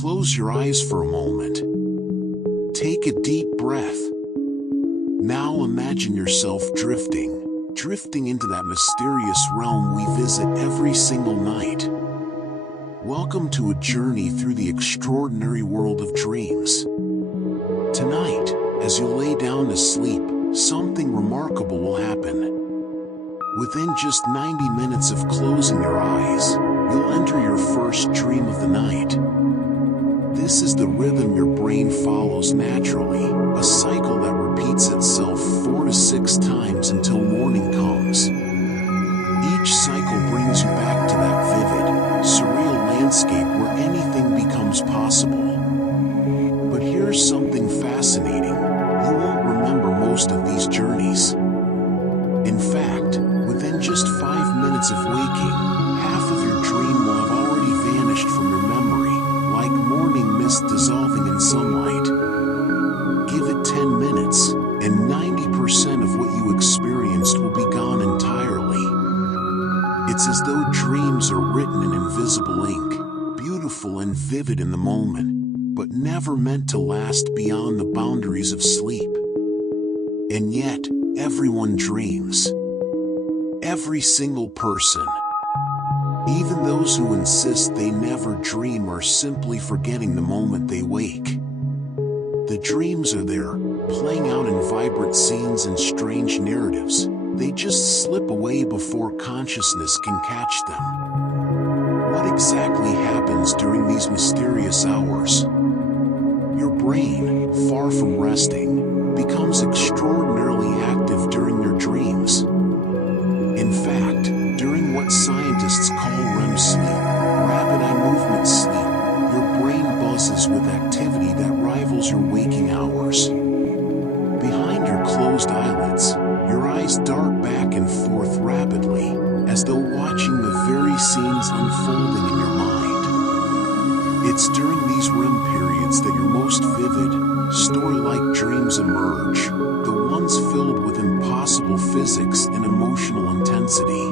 Close your eyes for a moment. Take a deep breath. Now imagine yourself drifting into that mysterious realm we visit every single night. Welcome to a journey through the extraordinary world of dreams. Tonight, as you lay down to sleep, something remarkable will happen. Within just 90 minutes of closing your eyes, you'll enter your first dream of the night. This is the rhythm your brain follows naturally, a cycle that repeats itself 4 to 6 times until morning comes. Each cycle brings you back to that vivid, surreal landscape where anything becomes possible. But here's something fascinating. You won't remember most of these journeys. In fact, within just 5 minutes of waking, half of your dream will have already vanished from your memory, like morning mist dissolving in sunlight. Give it 10 minutes, and 90% of what you experienced will be gone entirely. It's as though dreams are written in invisible ink, beautiful and vivid in the moment, but never meant to last beyond the boundaries of sleep. And yet, everyone dreams. Every single person. Even those who insist they never dream are simply forgetting the moment they wake. The dreams are there, playing out in vibrant scenes and strange narratives. They just slip away before consciousness can catch them. What exactly happens during these mysterious hours? Your brain, far from resting, becomes extraordinarily active during your dreams. In fact, during what scientists call REM sleep, rapid eye movement sleep, your brain buzzes with activity that rivals your waking hours. Behind your closed eyelids, your eyes dart back and forth rapidly, as though watching the very scenes unfolding in your mind. It's during these REM periods that your most vivid, story-like dreams emerge, the ones filled with impossible physics and emotional intensity.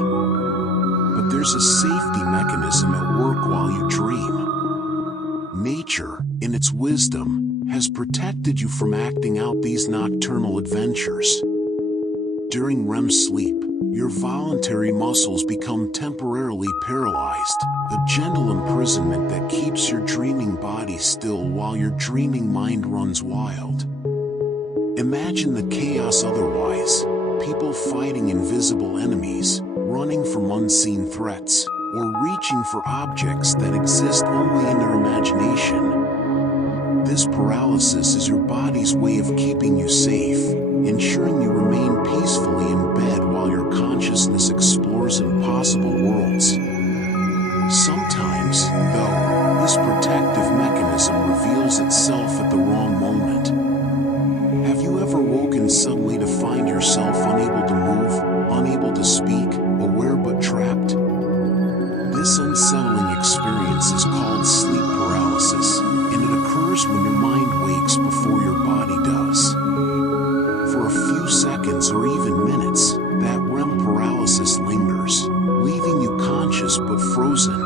But there's a safety mechanism at work while you dream. Nature, in its wisdom, has protected you from acting out these nocturnal adventures. During REM sleep, your voluntary muscles become temporarily paralyzed, a gentle imprisonment that keeps your dreaming body still while your dreaming mind runs wild. Imagine the chaos otherwise: people fighting invisible enemies, running from unseen threats, or reaching for objects that exist only in their imagination. This paralysis is your body's way of keeping you safe, ensuring you remain peacefully in bed while your consciousness explores impossible worlds. Sometimes, though, this protective mechanism reveals itself at the wrong moment. Have you ever woken suddenly to find yourself unable to move, unable to speak, aware but trapped? This unsettling experience is called sleep paralysis, and it occurs when your mind wakes before your body does. For a few seconds or even minutes, that REM paralysis lingers, leaving you conscious but frozen.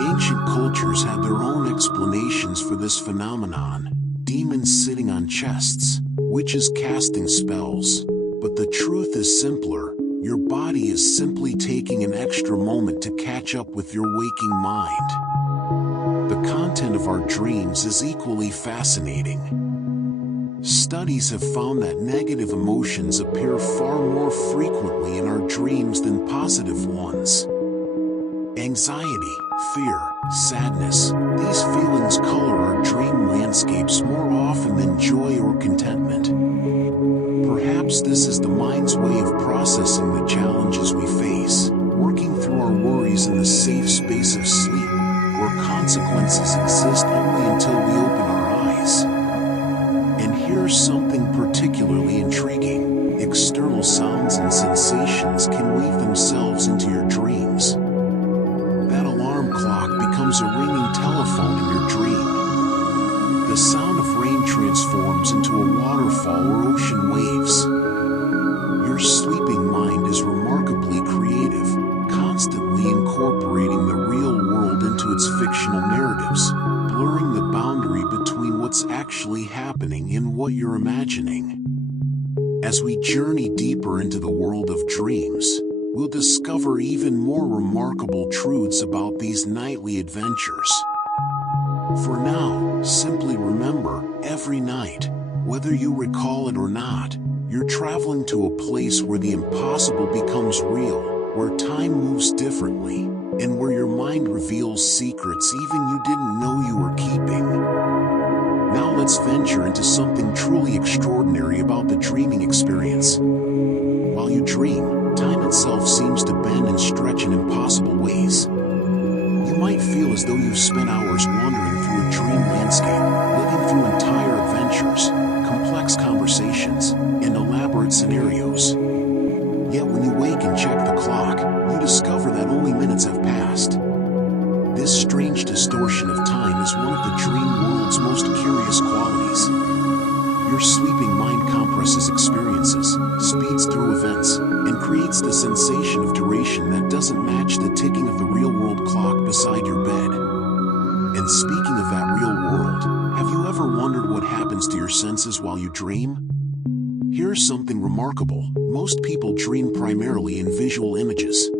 Ancient cultures had their own explanations for this phenomenon: demons sitting on chests, witches casting spells. But the truth is simpler: your body is simply taking an extra moment to catch up with your waking mind. The content of our dreams is equally fascinating. Studies have found that negative emotions appear far more frequently in our dreams than positive ones. Anxiety, fear, sadness, these feelings color our dream landscapes more often than joy or contentment. Perhaps this is the mind's way of processing the challenges we face, working through our worries in the safe space of sleep, where consequences exist only until we open our eyes. And here's something particularly intriguing: external sounds and sensations can weave themselves into your dreams. That alarm clock becomes a ringing telephone in your dream. The sound of rain transforms into a waterfall or ocean waves. Your sleeping mind is remarkably creative, constantly incorporating the real world into its fictional narratives, blurring actually happening in what you're imagining. As we journey deeper into the world of dreams, we'll discover even more remarkable truths about these nightly adventures. For now, simply remember, every night, whether you recall it or not, you're traveling to a place where the impossible becomes real, where time moves differently, and where your mind reveals secrets even you didn't know you were keeping. Now let's venture into something truly extraordinary about the dreaming experience. While you dream, time itself seems to bend and stretch in impossible ways. You might feel as though you've spent hours wandering through a dream landscape, living through entire adventures, complex conversations, and elaborate scenarios. Yet when you wake and check the clock, you discover that only minutes have passed. This strange distortion of time is one of the dream world's most curious qualities. Your sleeping mind compresses experiences, speeds through events, and creates the sensation of duration that doesn't match the ticking of the real-world clock beside your bed. And speaking of that real world, have you ever wondered what happens to your senses while you dream? Here's something remarkable. Most people dream primarily in visual images.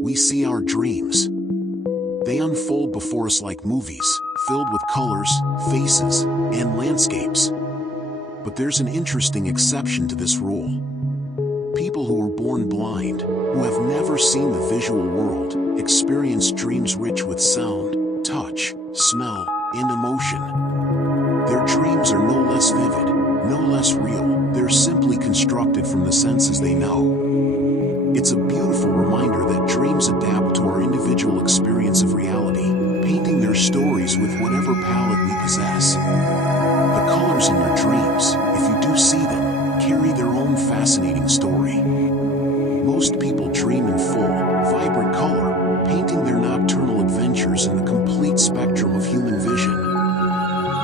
We see our dreams. They unfold before us like movies, filled with colors, faces, and landscapes. But there's an interesting exception to this rule. People who were born blind, who have never seen the visual world, experience dreams rich with sound, touch, smell, and emotion. Their dreams are no less vivid, no less real, they're simply constructed from the senses they know. It's a beautiful reminder that dreams adapt to our individual experience of reality, painting their stories with whatever palette we possess. The colors in your dreams, if you do see them, carry their own fascinating story. Most people dream in full, vibrant color, painting their nocturnal adventures in the complete spectrum of human vision.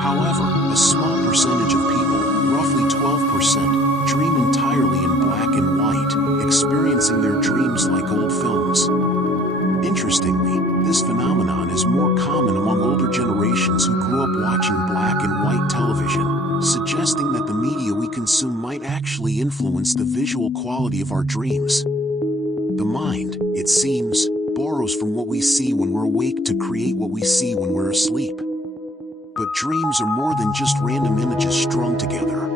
However, a small percentage of people, roughly 12%, dream entirely in black and white, experiencing their dreams like old films. Interestingly, this phenomenon is more common among older generations who grew up watching black and white television, suggesting that the media we consume might actually influence the visual quality of our dreams. The mind, it seems, borrows from what we see when we're awake to create what we see when we're asleep. But dreams are more than just random images strung together.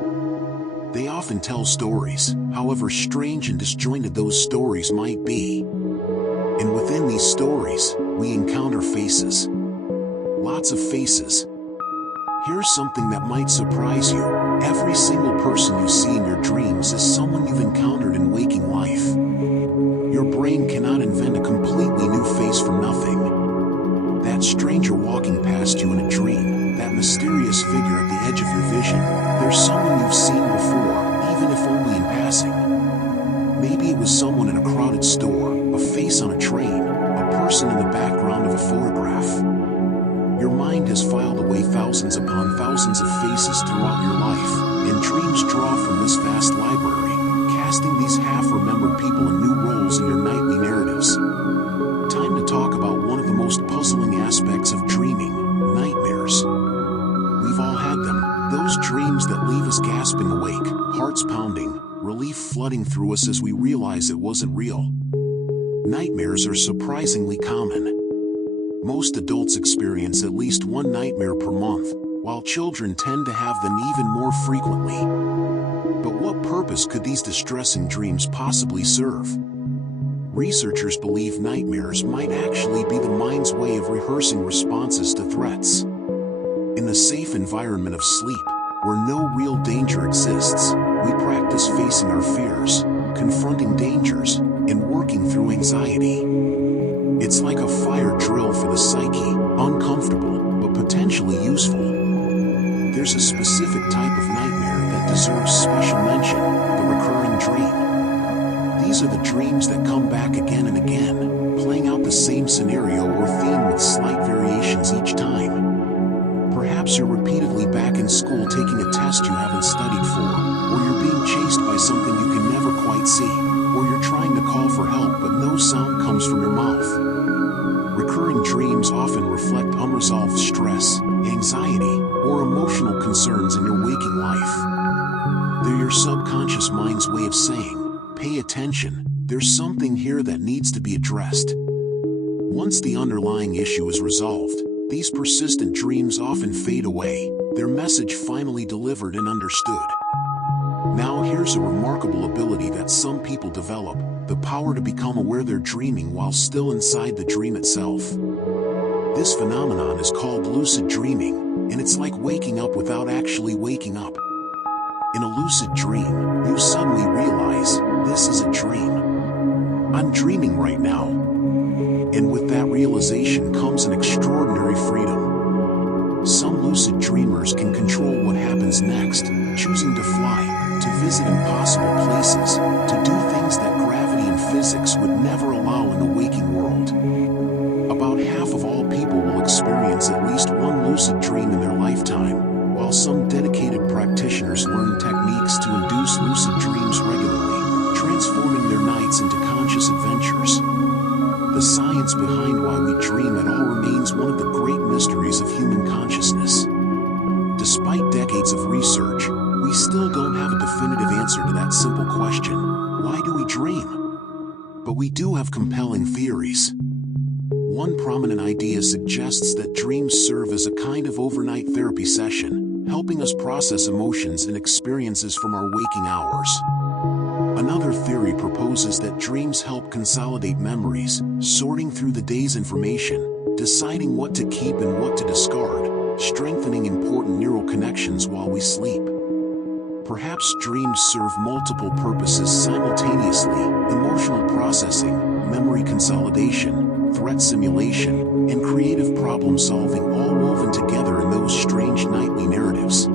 They often tell stories, however strange and disjointed those stories might be. And within these stories, we encounter faces. Lots of faces. Here's something that might surprise you. Every single person you see in your dreams is someone you've encountered in waking life. Your brain cannot invent a completely new face from nothing. That stranger walking past you in a dream, that mysterious figure at the edge of your vision, there's someone you've seen before, even if only in passing. Maybe it was someone in a crowded store, a face on a train, a person in the background of a photograph. Your mind has filed away thousands upon thousands of faces throughout your life, and dreams draw from this vast library, casting these half-remembered people in new roles in your nightly narratives. Time to talk about one of the most puzzling aspects of dreaming, nightmares. We've all had them, those dreams that leave us gasping awake, hearts pounding, relief flooding through us as we realize it wasn't real. Nightmares are surprisingly common. Most adults experience at least one nightmare per month, while children tend to have them even more frequently. But what purpose could these distressing dreams possibly serve? Researchers believe nightmares might actually be the mind's way of rehearsing responses to threats. In the safe environment of sleep, where no real danger exists, we practice facing our fears, confronting dangers, and working through anxiety. It's like a fire drill for the psyche, uncomfortable, but potentially useful. There's a specific type of nightmare that deserves special mention, the recurring dream. These are the dreams that come back again and again, playing out the same scenario or theme with slight variations each time. Perhaps you're repeatedly back in school taking a test you haven't studied for, or you're being chased by something you can never quite see, or you're trying to call for help but no sound comes from your mouth. Recurring dreams often reflect unresolved stress, anxiety, or emotional concerns in your waking life. They're your subconscious mind's way of saying, pay attention, there's something here that needs to be addressed. Once the underlying issue is resolved, these persistent dreams often fade away, their message finally delivered and understood. Now here's a remarkable ability that some people develop, the power to become aware they're dreaming while still inside the dream itself. This phenomenon is called lucid dreaming, and it's like waking up without actually waking up. In a lucid dream, you suddenly realize, this is a dream. I'm dreaming right now. And with that realization comes an extraordinary freedom. Some lucid dreamers can control what happens next, choosing to fly, to visit impossible places, to do things that gravity and physics would never allow in the waking world. About half of all people will experience at least one lucid dream in their lifetime, while some dedicated practitioners learn techniques to induce lucid dreams regularly, transforming their nights into conscious adventures. The science behind why we dream at all remains one of the great mysteries of human consciousness. Despite decades of research, we still don't have a definitive answer to that simple question, why do we dream? But we do have compelling theories. One prominent idea suggests that dreams serve as a kind of overnight therapy session, helping us process emotions and experiences from our waking hours. Another theory proposes that dreams help consolidate memories, sorting through the day's information, deciding what to keep and what to discard, strengthening important neural connections while we sleep. Perhaps dreams serve multiple purposes simultaneously: emotional processing, memory consolidation, threat simulation, and creative problem solving, all woven together in those strange nightly narratives.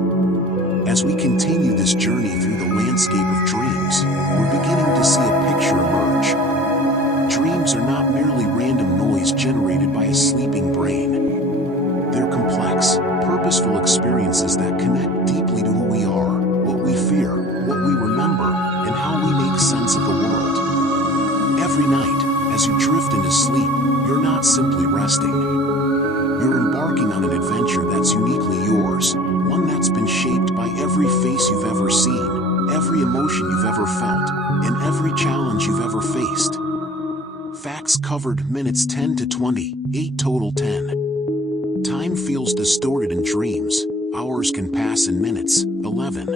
As we continue this journey through the landscape of dreams, we're beginning to see a picture emerge. Dreams are not merely random noise generated by a sleeping brain. They're complex, purposeful experiences that connect deeply to who we are, what we fear, what we remember, and how we make sense of the world. Every night, as you drift into sleep, you're not simply resting. You're embarking on an adventure that's uniquely yours, one that's been shaped by every face you've ever seen, every emotion you've ever felt, and every challenge you've ever faced. Facts covered: minutes 10 to 20, 8 total 10. Time feels distorted in dreams, hours can pass in minutes, 11.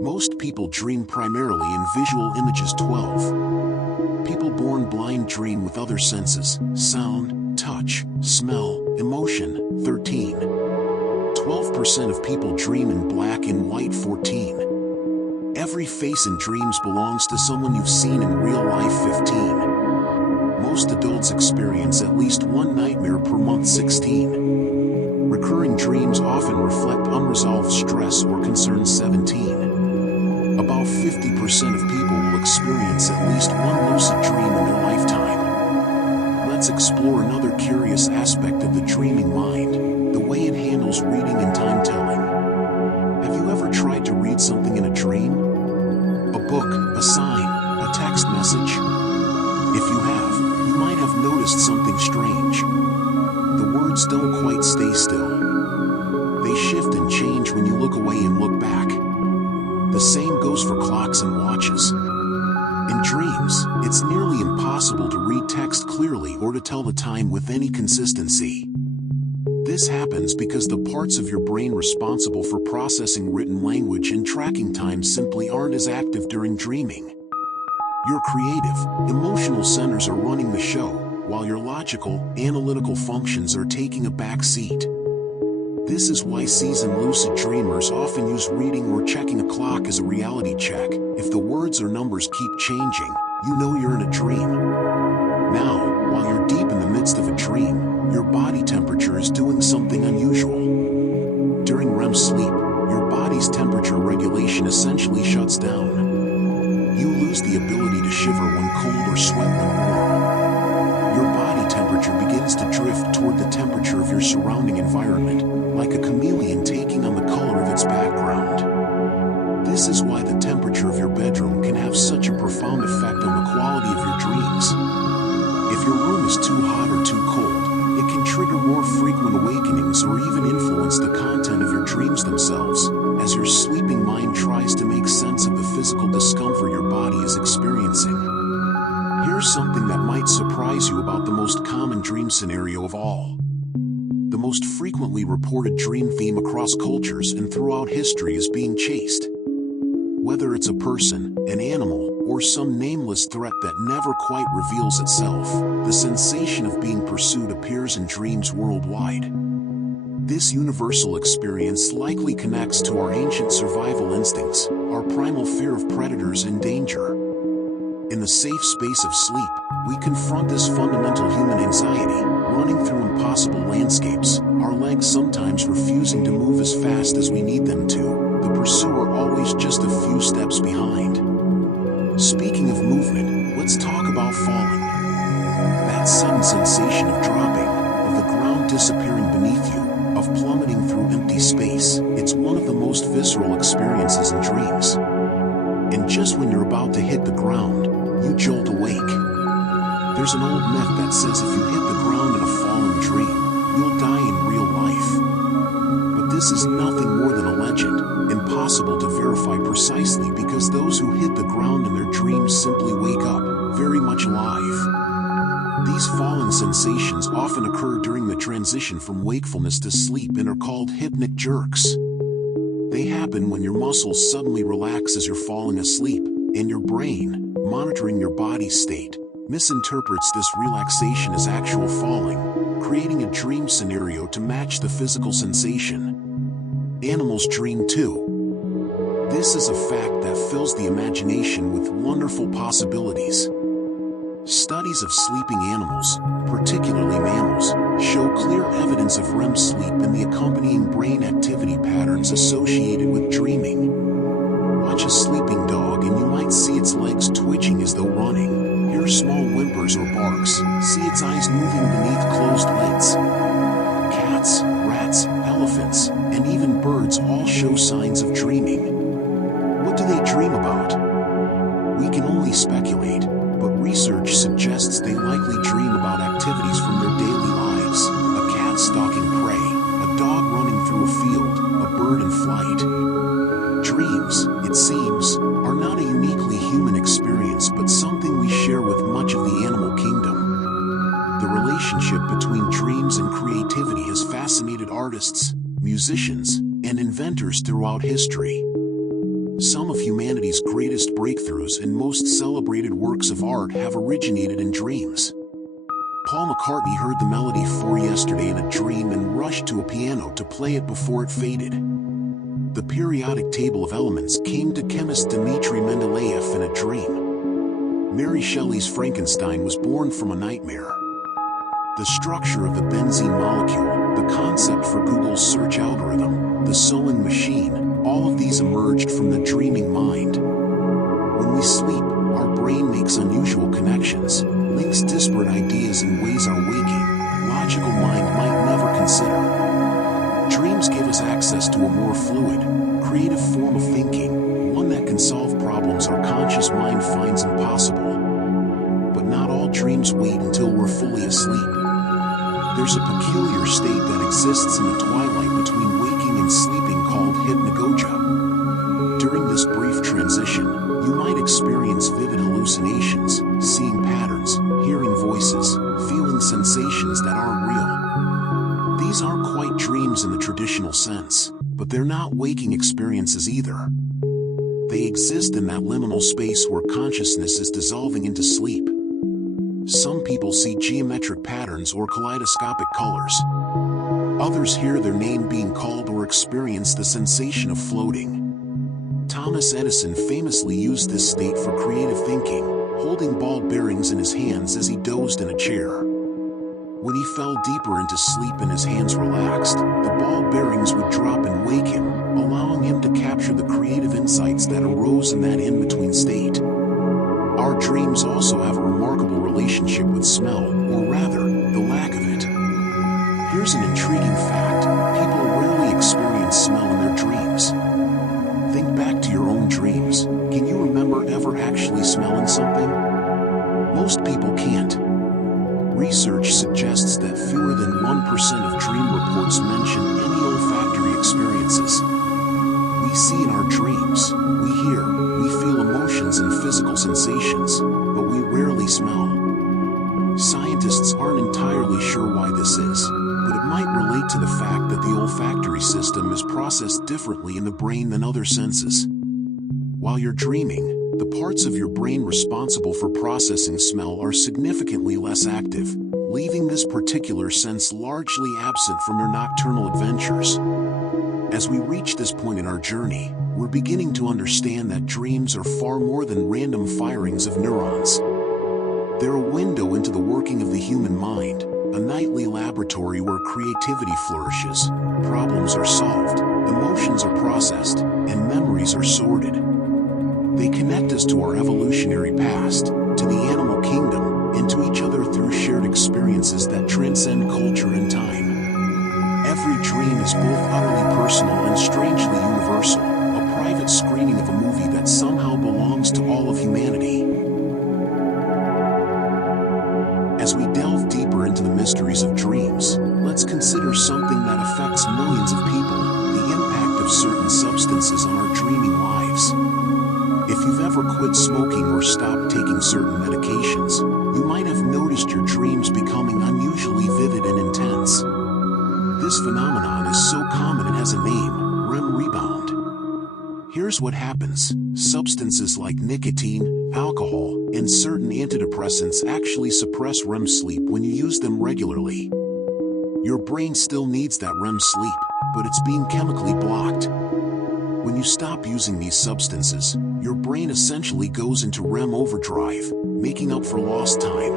Most people dream primarily in visual images, 12. People born blind dream with other senses: sound, touch, smell, emotion, 13. 12% of people dream in black and white, 14. Every face in dreams belongs to someone you've seen in real life, 15. Most adults experience at least one nightmare per month, 16. Recurring dreams often reflect unresolved stress or concerns, 17. About 50% of people will experience at least one lucid dream in their lifetime. Let's explore another curious aspect of the dreaming mind: the way it handles reading and time-telling. Have you ever tried to read something in a dream? A book, a sign, a text message? If you have, you might have noticed something strange. The words don't quite stay still. They shift and change when you look away and look back. The same goes for clocks and watches. In dreams, it's nearly impossible to read text clearly or to tell the time with any consistency. This happens because the parts of your brain responsible for processing written language and tracking time simply aren't as active during dreaming. Your creative, emotional centers are running the show, while your logical, analytical functions are taking a back seat. This is why seasoned lucid dreamers often use reading or checking a clock as a reality check. If the words or numbers keep changing, you know you're in a dream. Now, while you're deep in the midst of a dream, your body temperature is doing something unusual. During REM sleep, your body's temperature regulation essentially shuts down. You lose the ability to shiver when cold or sweat when warm. Your body temperature begins to drift toward the temperature of your surrounding environment, like a chameleon taking on the color of its background. This is why the temperature of your bedroom can have such a profound effect on the quality of your dreams. If your room is too hot or too cold, it can trigger more frequent awakenings or even influence the content of your dreams themselves, as your sleeping mind tries to make sense of the physical discomfort your body is experiencing. Here's something that might surprise you about the most common dream scenario of all. The most frequently reported dream theme across cultures and throughout history is being chased. Whether it's a person, an animal, or some nameless threat that never quite reveals itself, the sensation of being pursued appears in dreams worldwide. This universal experience likely connects to our ancient survival instincts, our primal fear of predators and danger. In the safe space of sleep, we confront this fundamental human anxiety, running through impossible landscapes, our legs sometimes refusing to move as fast as we need them to, the pursuer always just a few steps behind. Speaking of movement, let's talk about falling. That sudden sensation of dropping, of the ground disappearing beneath you, of plummeting through empty space, it's one of the most visceral experiences in dreams. And just when you're about to hit the ground, you jolt awake. There's an old myth that says if you hit the ground in a fallen dream, you'll die in real life. But this is nothing more than a legend, impossible to verify precisely because those who hit the ground in their dreams simply wake up, very much alive. These fallen sensations often occur during the transition from wakefulness to sleep and are called hypnic jerks. They happen when your muscles suddenly relax as you're falling asleep, and your brain, monitoring your body's state, misinterprets this relaxation as actual falling, creating a dream scenario to match the physical sensation. Animals dream too. This is a fact that fills the imagination with wonderful possibilities. Studies of sleeping animals, particularly mammals, show clear evidence of REM sleep and the accompanying brain activity patterns associated with dreaming. Watch a sleeping dog and you might see its legs twitching as though running, hear small whimpers or barks, see its eyes moving beneath closed lids. Cats, rats, elephants, and even birds all show signs of dreaming. What do they dream about? We can only speculate, but research suggests they likely dream about activities from their daily lives: a cat stalking prey, a dog running through a field, a bird in flight. Dreams, it seems, are not a uniquely human experience but something we share with much of the animal kingdom. The relationship between dreams and creativity has fascinated artists, musicians, and inventors throughout history. Some of humanity's greatest breakthroughs and most celebrated works of art have originated in dreams. Paul McCartney heard the melody for Yesterday in a dream and rushed to a piano to play it before it faded. The periodic table of elements came to chemist Dmitri Mendeleev in a dream. Mary Shelley's Frankenstein was born from a nightmare. The structure of the benzene molecule, the concept for Google's search algorithm, the sewing machine, all of these emerged from the dreaming mind. When we sleep, our brain makes unusual connections, links disparate ideas in ways our waking, logical mind might never consider. Dreams give us access to a more fluid, creative form of thinking, one that can solve problems our conscious mind finds impossible. But not all dreams wait until we're fully asleep. There's a peculiar state that exists in the twilight between waking and sleeping called hypnagogia. During this brief transition, you might experience vivid hallucinations, seeing patterns, hearing voices, feeling sensations that aren't real. These aren't quite dreams in the traditional sense, but they're not waking experiences either. They exist in that liminal space where consciousness is dissolving into sleep. Some people see geometric patterns or kaleidoscopic colors. Others hear their name being called or experience the sensation of floating. Thomas Edison famously used this state for creative thinking, holding ball bearings in his hands as he dozed in a chair. When he fell deeper into sleep and his hands relaxed, the ball bearings would drop and wake him, allowing him to capture the creative insights that arose in that in-between state. Our dreams also have a remarkable relationship with smell, or rather, the lack of it. Here's an intriguing fact: people rarely experience smell in their dreams. Think back to your own dreams. Can you remember ever actually smelling something? Most people can't. research suggests that fewer than 1% of dream reports mention any olfactory experiences. We see in our dreams, we hear, we feel emotions and physical sensations, but we rarely smell. Scientists aren't entirely sure why this is, but it might relate to the fact that the olfactory system is processed differently in the brain than other senses. While you're dreaming, the parts of your brain responsible for processing smell are significantly less active, leaving this particular sense largely absent from your nocturnal adventures. As we reach this point in our journey, we're beginning to understand that dreams are far more than random firings of neurons. They're a window into the working of the human mind, a nightly laboratory where creativity flourishes, problems are solved, emotions are processed, and memories are sorted. They connect us to our evolutionary past, to the animal kingdom, and to each other through shared experiences that transcend culture and time. Every dream is both utterly personal and strangely universal, a private screening of a movie that somehow belongs to all of humanity. As we delve deeper into the mysteries of dreams, let's consider something that affects millions of people, the impact of certain substances on our dreaming lives. If you've ever quit smoking or stopped taking certain medications, you might have noticed your dreams becoming unusually vivid and intense. This phenomenon is so common it has a name, REM rebound. Here's what happens. Substances like nicotine, alcohol, and certain antidepressants actually suppress REM sleep when you use them regularly. Your brain still needs that REM sleep, but it's being chemically blocked. When you stop using these substances, your brain essentially goes into REM overdrive, making up for lost time.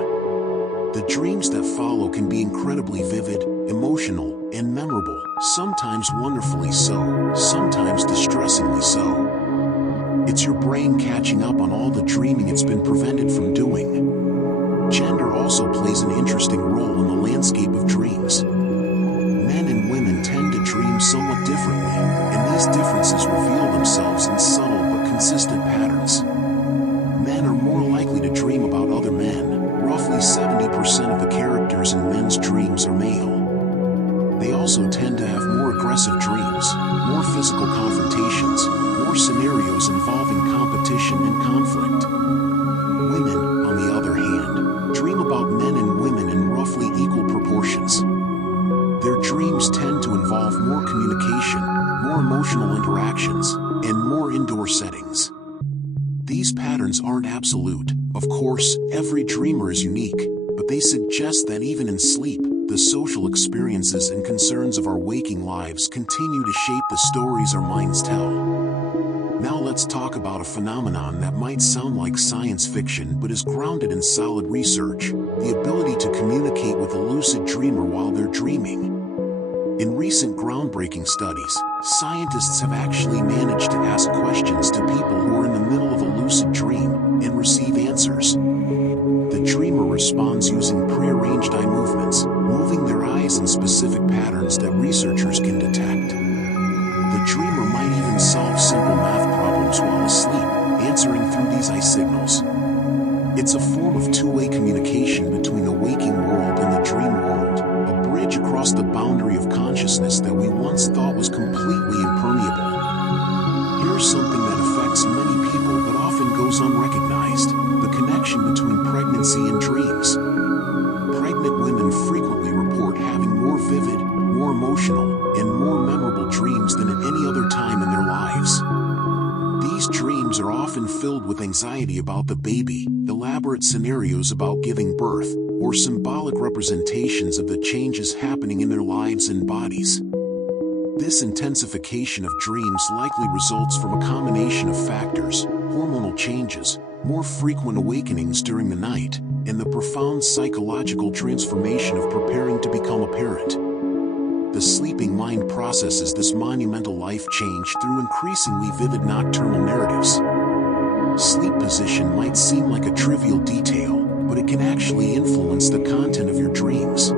The dreams that follow can be incredibly vivid, emotional, and memorable, sometimes wonderfully so, sometimes distressingly so. It's your brain catching up on all the dreaming it's been prevented from doing. Gender also plays an interesting role in the landscape of dreams. Men and women tend to dream somewhat differently, and these differences reveal themselves in subtle but consistent patterns. Men are more likely to dream about other men. Roughly 70% of the characters in men's dreams are male. They also tend to have more aggressive dreams, more physical confrontations, more scenarios involving competition and conflict. Women, on the other hand, dream about men and women in roughly equal proportions. Their dreams tend to involve more communication, more emotional interactions, and more indoor settings. These patterns aren't absolute. Of course, every dreamer is unique, but they suggest that even in sleep, the social experiences and concerns of our waking lives continue to shape the stories our minds tell. Now let's talk about a phenomenon that might sound like science fiction but is grounded in solid research: the ability to communicate with a lucid dreamer while they're dreaming. In recent groundbreaking studies, scientists have actually managed to ask questions to people who are in the middle of a lucid dream and receive answers. The dreamer responds using prearranged eye movements, moving their eyes in specific patterns that researchers can detect. The dreamer might even solve simple math problems while asleep, answering through these eye signals. It's a form of two-way communication between the waking world and the dream world, a bridge across the boundary of consciousness that we once thought was completely impermeable. Here's something that affects many people but often goes unrecognized: the connection between pregnancy and dreams. Pregnant women frequently report having more vivid, more emotional, and more memorable dreams than at any other time in their lives. These dreams are often filled with anxiety about the baby, elaborate scenarios about giving birth, or symbolic representations of the changes happening in their lives and bodies. This intensification of dreams likely results from a combination of factors: hormonal changes, more frequent awakenings during the night, and the profound psychological transformation of preparing to become a parent. The sleeping mind processes this monumental life change through increasingly vivid nocturnal narratives. Sleep position might seem like a trivial detail, but it can actually influence the content of your dreams.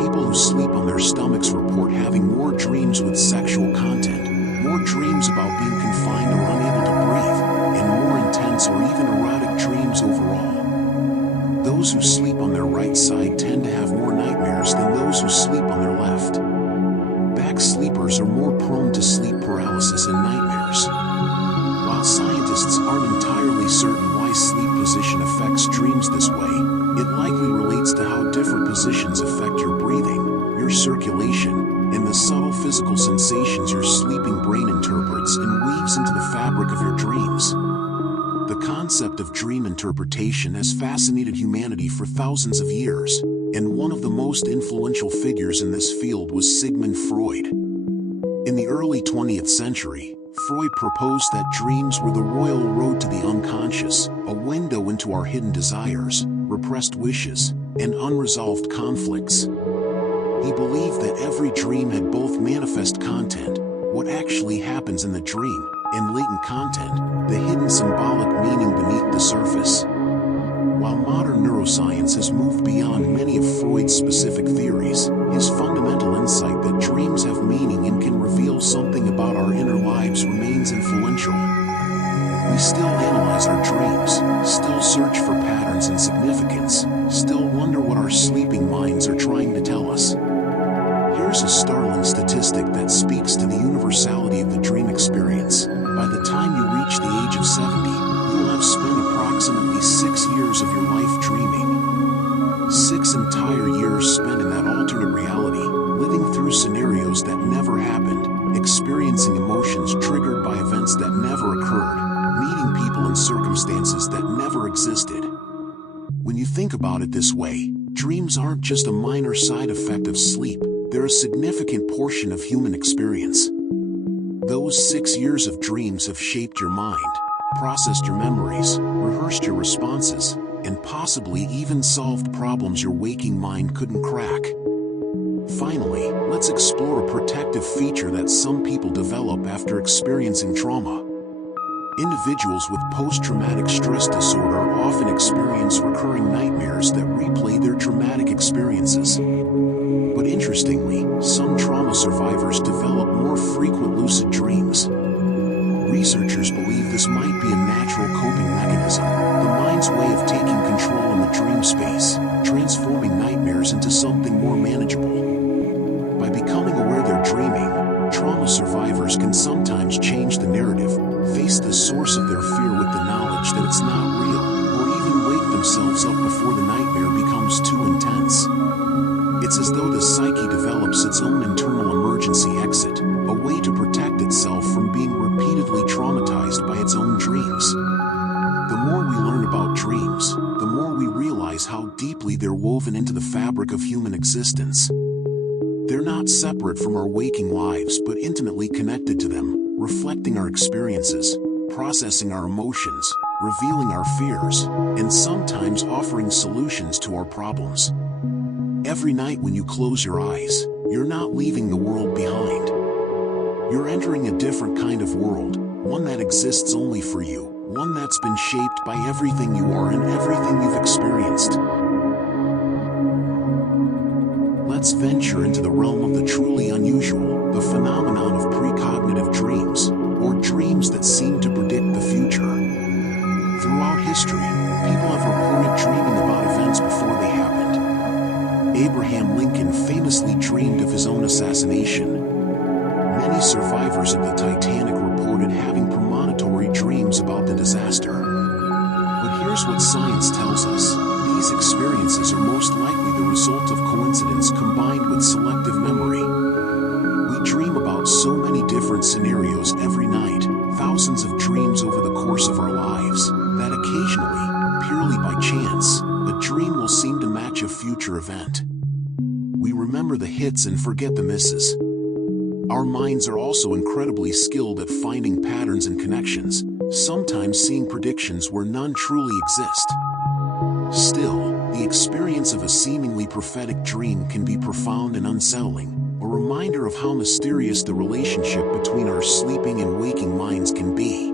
People who sleep on their stomachs report having more dreams with sexual content, more dreams about being confined or unable to breathe, and more intense or even erotic dreams overall. Those who sleep on their right side tend to have more nightmares than those who sleep on their left. Back sleepers are more prone to sleep paralysis and nightmares. While scientists aren't entirely certain why sleep position affects dreams this way, it likely relates to how different positions affect your breathing, your circulation, and the subtle physical sensations your sleeping brain interprets and weaves into the fabric of your dreams. The concept of dream interpretation has fascinated humanity for thousands of years, and one of the most influential figures in this field was Sigmund Freud. In the early 20th century, Freud proposed that dreams were the royal road to the unconscious, a window into our hidden desires, repressed wishes, and unresolved conflicts. He believed that every dream had both manifest content, what actually happens in the dream, and latent content, the hidden symbolic meaning beneath the surface. While modern neuroscience has moved beyond many of Freud's specific theories, his fundamental insight that dreams have meaning and can reveal something about our inner lives remains influential. We still analyze our dreams, still search for patterns and significance, still wonder what our sleeping minds are trying to tell us. Here's a startling statistic that speaks to the universality of the dream experience. By the time you reach the age of 70, you'll have spent approximately 6 years of your life dreaming. 6 entire years spent in that alternate reality, living through scenarios that never happened, experiencing emotions triggered by events that never occurred, meeting people in circumstances that never existed. When you think about it this way, dreams aren't just a minor side effect of sleep, they're a significant portion of human experience. Those 6 years of dreams have shaped your mind, processed your memories, rehearsed your responses, and possibly even solved problems your waking mind couldn't crack. Finally, let's explore a protective feature that some people develop after experiencing trauma. Individuals with post-traumatic stress disorder often experience recurring nightmares that replay their traumatic experiences. But interestingly, some trauma survivors develop more frequent lucid dreams. Researchers believe this might be a natural coping mechanism, the mind's way of taking control in the dream space, transforming nightmares into something more manageable. By becoming aware they're dreaming, trauma survivors can sometimes change the narrative, face the source of their fear with the knowledge that it's not real, or even wake themselves up before the nightmare becomes too intense. It's as though the psyche develops its own internal emergency exit, a way to protect itself from being repeatedly traumatized by its own dreams. The more we learn about dreams, the more we realize how deeply they're woven into the fabric of human existence. They're not separate from our waking lives but intimately connected to them, reflecting our experiences, processing our emotions, revealing our fears, and sometimes offering solutions to our problems. Every night when you close your eyes, you're not leaving the world behind. You're entering a different kind of world, one that exists only for you, one that's been shaped by everything you are and everything you've experienced. Let's venture into the realm of the truly unusual, the phenomenon of precognitive dreams, or dreams that seem to predict the future. Throughout history, people have reported dreaming about events before they happened. Abraham Lincoln famously dreamed of his own assassination. Many survivors of the Titanic reported having premonitory dreams about the disaster. But here's what science tells us. These experiences are most likely the result of coincidence combined with selective memory. We dream about so many different scenarios every night, thousands of dreams over the course of our lives, that occasionally, purely by chance, a dream will seem to match a future event. We remember the hits and forget the misses. Our minds are also incredibly skilled at finding patterns and connections, sometimes seeing predictions where none truly exist. Still, the experience of a seemingly prophetic dream can be profound and unsettling, a reminder of how mysterious the relationship between our sleeping and waking minds can be.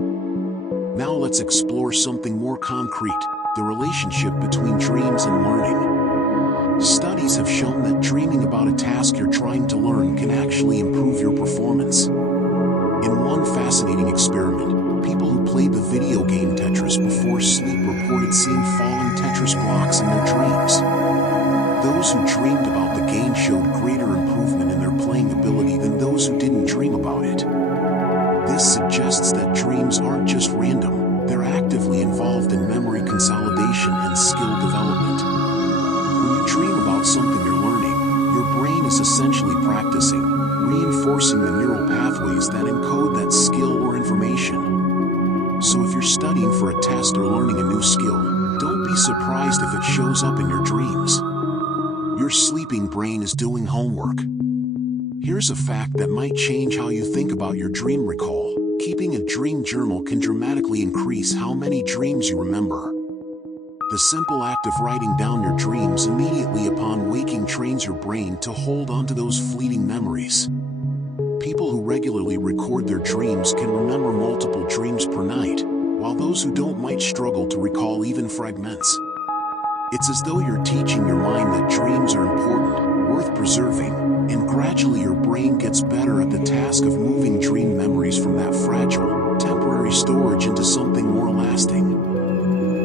Now let's explore something more concrete, the relationship between dreams and learning. Studies have shown that dreaming about a task you're trying to learn can actually improve your performance. In one fascinating experiment, people who played the video game Tetris before sleep reported seeing falling Tetris blocks in their dreams. Those who dreamed about the game showed greater improvement in their playing ability than those who didn't dream about it. This suggests that dreams aren't just random, they're actively involved in memory consolidation and skill development. When you dream about something you're learning, your brain is essentially practicing, reinforcing the neural pathways that encode that skill or information. So if you're studying for a test or learning a new skill, don't be surprised if it shows up in your dreams. Your sleeping brain is doing homework. Here's a fact that might change how you think about your dream recall. Keeping a dream journal can dramatically increase how many dreams you remember. The simple act of writing down your dreams immediately upon waking trains your brain to hold onto those fleeting memories. People who regularly record their dreams can remember multiple dreams per night, while those who don't might struggle to recall even fragments. It's as though you're teaching your mind that dreams are important, worth preserving, and gradually your brain gets better at the task of moving dream memories from that fragile, temporary storage into something more lasting.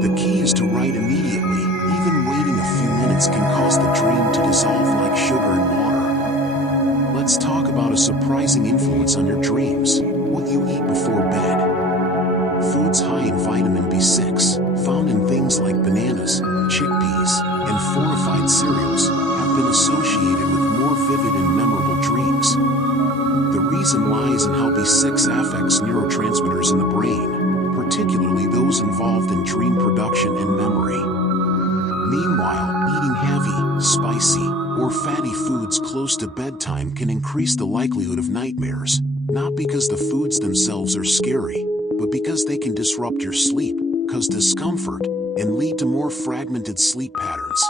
The key is to write immediately. Even waiting a few minutes can cause the dream to dissolve like sugar in water. Let's talk about a surprising influence on your dreams: what you eat before bed. Foods high in vitamin B6, found in things like bananas, chickpeas, and fortified cereals, have been associated with more vivid and memorable dreams. The reason lies in how B6 affects neurotransmitters in the brain, particularly those involved in dream production and memory. Meanwhile, eating heavy, spicy, or fatty foods close to bedtime can increase the likelihood of nightmares, not because the foods themselves are scary, but because they can disrupt your sleep, cause discomfort, and lead to more fragmented sleep patterns.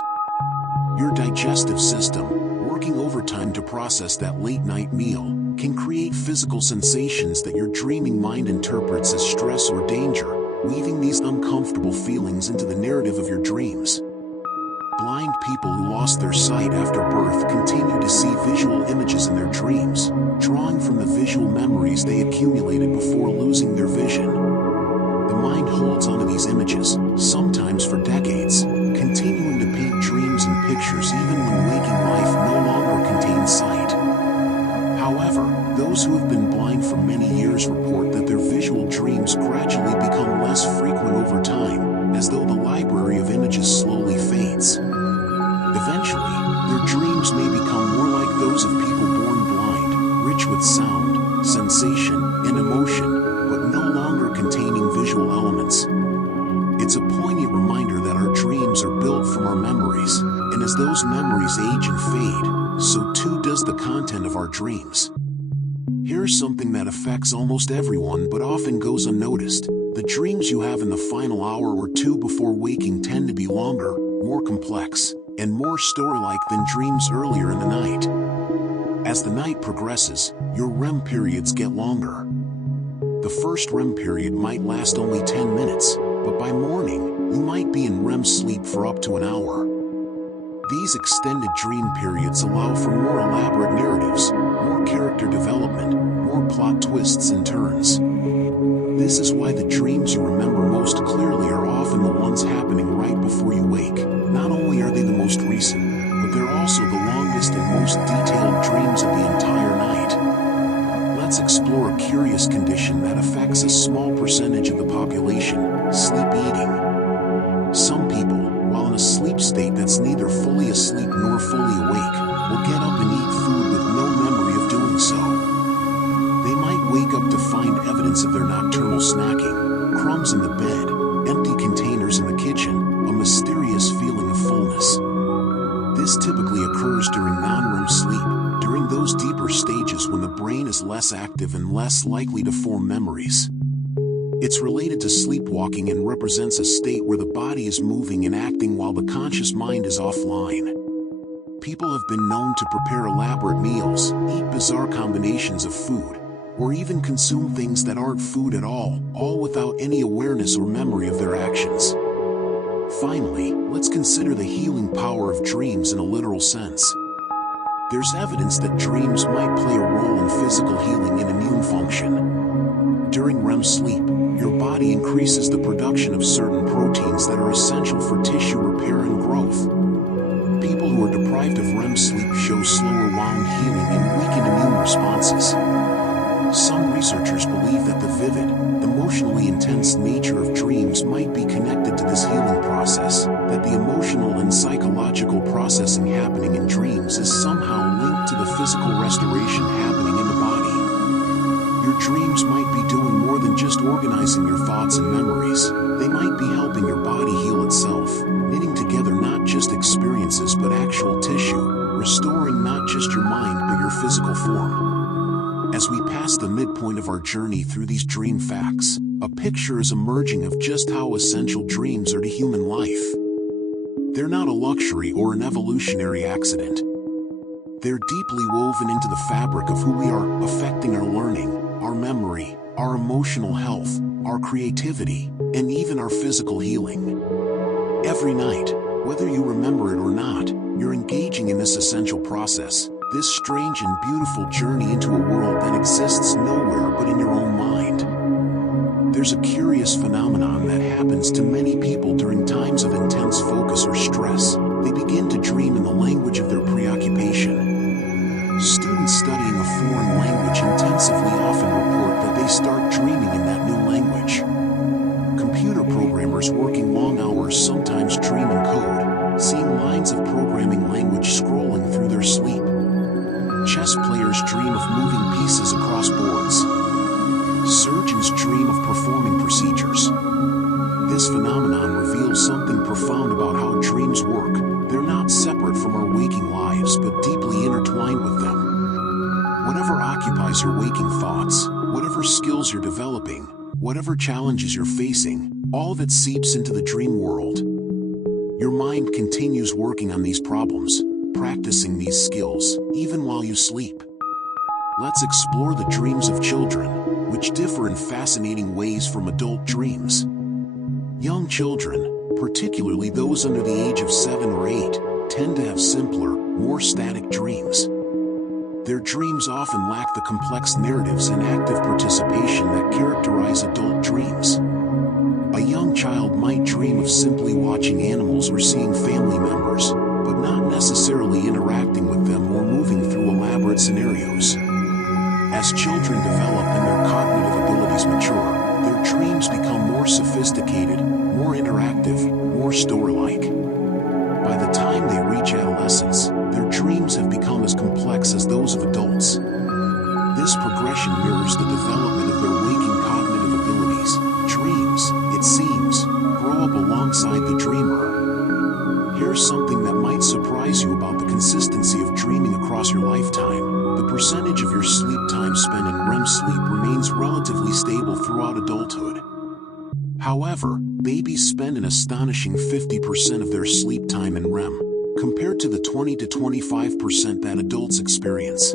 Your digestive system, working overtime to process that late-night meal, can create physical sensations that your dreaming mind interprets as stress or danger, weaving these uncomfortable feelings into the narrative of your dreams. Blind people who lost their sight after birth continue to see visual images in their dreams, drawing from the visual memories they accumulated before losing their vision. The mind holds onto these images, sometimes for decades, continuing to paint dreams and pictures even when waking life no longer contains sight. However, those who have been blind for many years report that their visual dreams gradually become less frequent over time, as though the library of images slowly fades. Eventually, their dreams may become more like those of people born blind, rich with sound, sensation, and emotion, but no longer containing visual elements. It's a poignant reminder that our dreams are built from our memories, and as those memories age and fade, so too does the content of our dreams. Here's something that affects almost everyone but often goes unnoticed. The dreams you have in the final hour or two before waking tend to be longer, more complex, and more story-like than dreams earlier in the night. As the night progresses, your REM periods get longer. The first REM period might last only 10 minutes, but by morning, you might be in REM sleep for up to an hour. These extended dream periods allow for more elaborate narratives, more character development, more plot twists and turns. This is why the dreams you remember most clearly are often the ones happening right before you wake. Not only are they the most recent, but they're also the longest and most detailed dreams of the entire night. Let's explore a curious condition that affects a small percentage of the population: sleep eating. Some people, while in a sleep state that's neither fully asleep nor fully awake, will get up and eat food with no memory of doing so. They might wake up to find evidence of their nocturnal snacking: crumbs in the bed, empty containers in the kitchen, a mysterious feeling of fullness. This typically occurs during non-REM sleep, during those deeper stages when the brain is less active and less likely to form memories. It's related to sleepwalking and represents a state where the body is moving and acting while the conscious mind is offline. People have been known to prepare elaborate meals, eat bizarre combinations of food, or even consume things that aren't food at all without any awareness or memory of their actions. Finally, let's consider the healing power of dreams in a literal sense. There's evidence that dreams might play a role in physical healing and immune function. During REM sleep, your body increases the production of certain proteins that are essential for tissue repair and growth. People who are deprived of REM sleep show slower wound healing and weakened immune responses. Some researchers believe that the vivid, emotionally intense nature of dreams might be connected to this healing process, that the emotional and psychological processing happening in dreams is somehow linked to the physical restoration happening in the body. Your dreams might be doing more than just organizing your thoughts and memories. They might be helping your body heal itself, knitting together not just experiences but actual tissue, restoring not just your mind but your physical form. As we pass the midpoint of our journey through these dream facts, a picture is emerging of just how essential dreams are to human life. They're not a luxury or an evolutionary accident. They're deeply woven into the fabric of who we are, affecting our learning, our memory, our emotional health, our creativity, and even our physical healing. Every night, whether you remember it or not, you're engaging in this essential process, this strange and beautiful journey into a world that exists nowhere but in your own mind. There's a curious phenomenon that happens to many people during times of intense focus or stress. They begin to dream in the language of their preoccupation. Students studying a foreign language intensively often report that they start dreaming in that new language. Computer programmers working long hours sometimes dream in code, seeing lines of programming language scrolling through their sleep. Chess players dream of moving pieces across boards. Surgeons dream of performing procedures. This phenomenon reveals something profound about how dreams work. They're not separate from our waking lives but deeply intertwined with them. Whatever occupies your waking thoughts, whatever skills you're developing, whatever challenges you're facing, all of it seeps into the dream world. Your mind continues working on these problems, practicing these skills, even while you sleep. Let's explore the dreams of children, which differ in fascinating ways from adult dreams. Young children, particularly those under the age of 7 or 8, tend to have simpler, more static dreams. Their dreams often lack the complex narratives and active participation that characterize adult dreams. A young child might dream of simply watching animals or seeing family members, but not necessarily interacting with them or moving through elaborate scenarios. As children develop and their cognitive abilities mature, their dreams become more sophisticated, more interactive, more story-like. By the time they reach adolescence, their dreams have become as complex as those of adults. This progression mirrors the development of their waking cognitive abilities. Dreams, it seems, grow up alongside the dreamer. Here's something that might surprise you about the consistency of dreaming across your lifetime. The percentage of your sleep time spent in REM sleep remains relatively stable throughout adulthood. However, babies spend an astonishing 50% of their sleep time in REM, compared to the 20 to 25% that adults experience.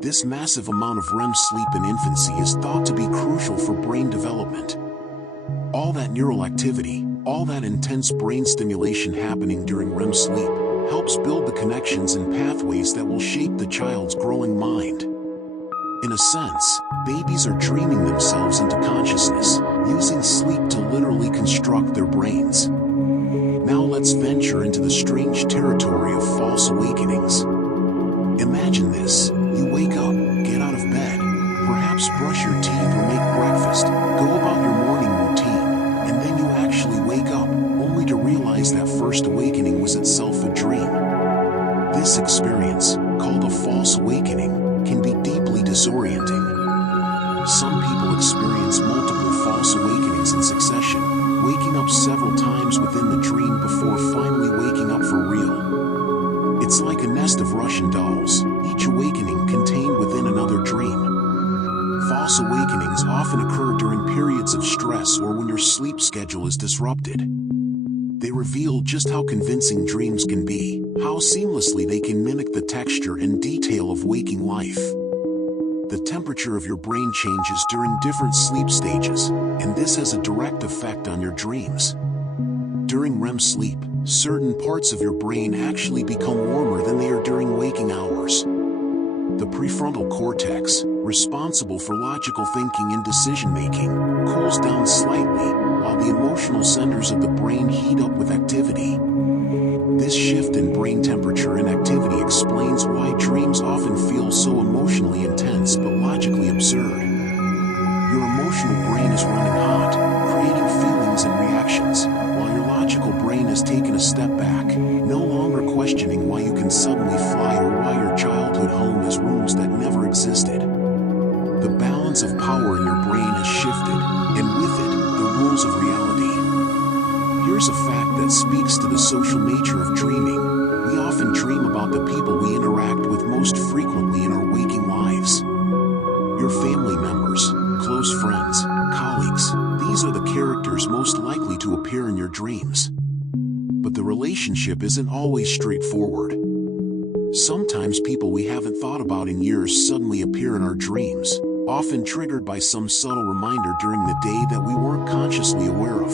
This massive amount of REM sleep in infancy is thought to be crucial for brain development. All that neural activity, all that intense brain stimulation happening during REM sleep, helps build the connections and pathways that will shape the child's growing mind. In a sense, babies are dreaming themselves into consciousness, using sleep to literally construct their brains. Now let's venture into the strange territory of false awakenings. Imagine this: you wake up, get out of bed, perhaps brush your teeth or make breakfast, go about your morning routine, and then you actually wake up, only to realize that first awakening was itself a dream. This experience, called a false awakening, can be deeply disorienting. Some people experience multiple false awakenings in succession, waking up several times within the dream before finally waking up for real. It's like a nest of Russian dolls, each awakening contained within another dream. False awakenings often occur during periods of stress or when your sleep schedule is disrupted. They reveal just how convincing dreams can be, how seamlessly they can mimic the texture and detail of waking life. The temperature of your brain changes during different sleep stages, and this has a direct effect on your dreams. During REM sleep, certain parts of your brain actually become warmer than they are during waking hours. The prefrontal cortex, responsible for logical thinking and decision-making, cools down slightly, while the emotional centers of the brain heat up with activity. This shift in brain temperature and activity explains why dreams often feel so emotionally intense but logically absurd. Your emotional brain is running hot, creating feelings and reactions, while your logical brain has taken a step back, no longer questioning why you can suddenly fly or why your childhood home has rooms that never existed. The balance of power in your brain has shifted, and with it, the rules of reality. Here's a fact that speaks to the social nature of dreaming. We often dream about the people we interact with most frequently in our waking lives. Your family members, close friends, colleagues, these are the characters most likely to appear in your dreams. But the relationship isn't always straightforward. Sometimes people we haven't thought about in years suddenly appear in our dreams, often triggered by some subtle reminder during the day that we weren't consciously aware of.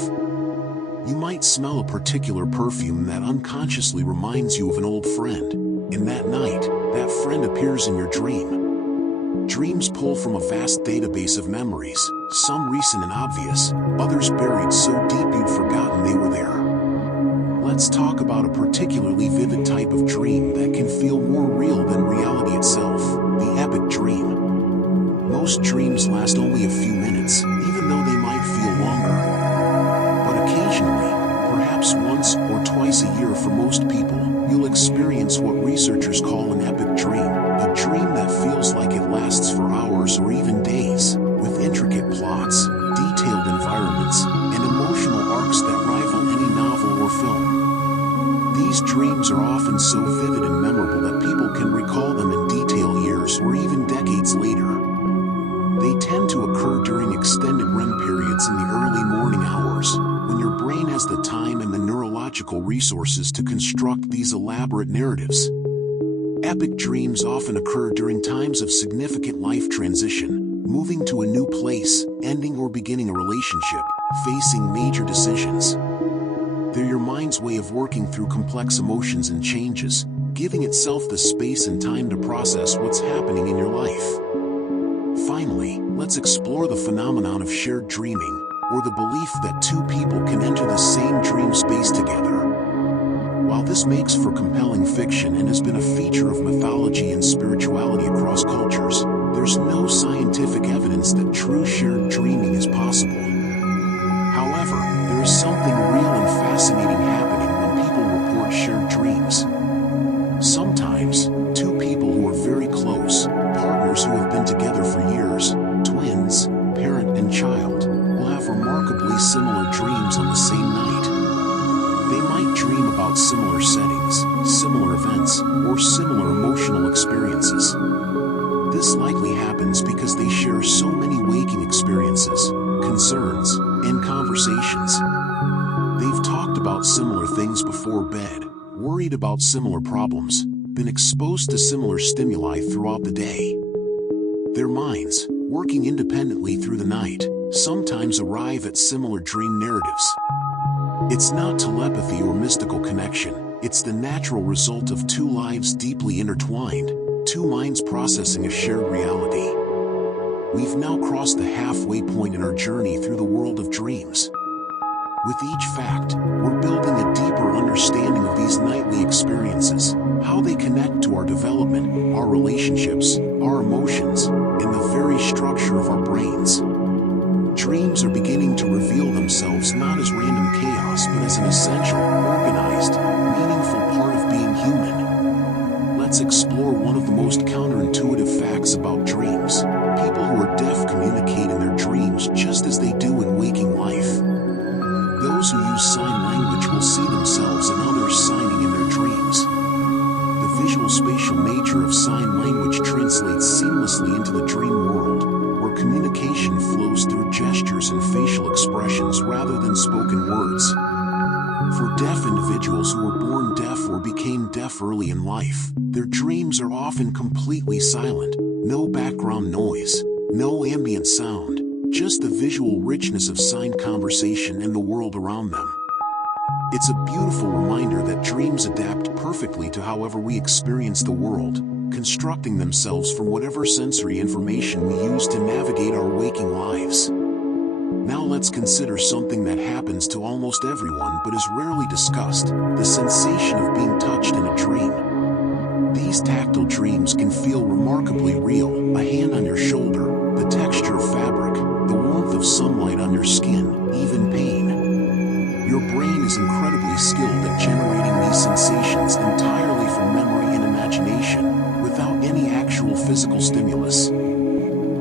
You might smell a particular perfume that unconsciously reminds you of an old friend, and that night, that friend appears in your dream. Dreams pull from a vast database of memories, some recent and obvious, others buried so deep you'd forgotten they were there. Let's talk about a particularly vivid type of dream that can feel more real than reality itself, the epic dream. Most dreams last only a few minutes, even though they might feel longer. But occasionally, perhaps once or twice a year for most people, you'll experience what researchers call an epic dream, a dream that feels like it lasts for hours or even days, with intricate plots, detailed environments, and emotional arcs that rival any novel or film. These dreams are often so vivid and memorable that people can recall them in detail years or even decades later. They tend to occur during extended REM periods in the early morning hours, when your brain has the time and the neurological resources to construct these elaborate narratives. Epic dreams often occur during times of significant life transition, moving to a new place, ending or beginning a relationship, facing major decisions. They're your mind's way of working through complex emotions and changes, giving itself the space and time to process what's happening in your life. Finally, let's explore the phenomenon of shared dreaming, or the belief that two people can enter the same dream space together. While this makes for compelling fiction and has been a feature of mythology and spirituality across cultures, there's no scientific evidence that true shared dreaming is possible. However, there is something real and fascinating happening when people report shared dreams. Sometimes, two people who are very close, partners who have been together for years, twins, parent and child, will have remarkably similar dreams on the same night. They might dream about similar settings, similar events, or similar emotional experiences. This likely happens because they share so many waking experiences, concerns, and conversations. They've talked about similar things before bed, worried about similar problems, been exposed to similar stimuli throughout the day. Their minds, working independently through the night, sometimes arrive at similar dream narratives. It's not telepathy or mystical connection, it's the natural result of two lives deeply intertwined, two minds processing a shared reality. We've now crossed the halfway point in our journey through the world of dreams. With each fact, we're building a deeper understanding of these nightly experiences, how they connect to our development, our relationships, our emotions, and the very structure of our brains. Dreams are beginning to reveal themselves not as random chaos but as an essential, organized, meaningful part of being human. Let's explore one of the most counterintuitive facts about dreams. People who are deaf communicate in their dreams just as they do in waking life. Those who use sign language will see themselves and others signing in their dreams. The visual spatial nature of sign language translates seamlessly into the dream world, where communication flows through gestures and facial expressions rather than spoken words. For deaf individuals who were born deaf or became deaf early in life, their dreams are often completely silent, no background noise, no ambient sound, just the visual richness of sign conversation and the world around them. It's a beautiful reminder that dreams adapt perfectly to however we experience the world, constructing themselves from whatever sensory information we use to navigate our waking lives. Now let's consider something that happens to almost everyone but is rarely discussed: the sensation of being touched in a dream. These tactile dreams can feel remarkably real: a hand on your shoulder, the texture of fabric, the warmth of sunlight on your skin, even pain. Your brain is incredibly skilled at generating these sensations entirely from memory and imagination, without any actual physical stimulus.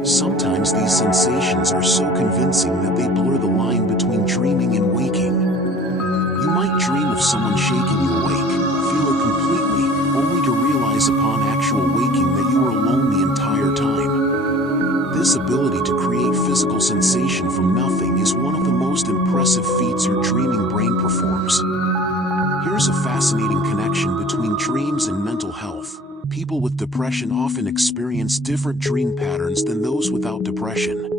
Sometimes these sensations are so convincing that they blur the line between dreaming and waking. You might dream of someone shaking you awake, feel it completely, only to realize upon actual waking that you were alone the entire time. This ability to create physical sensation from nothing is one of the most impressive feats your dreaming brain performs. Here's a fascinating connection between dreams and mental health. People with depression often experience different dream patterns than those without depression.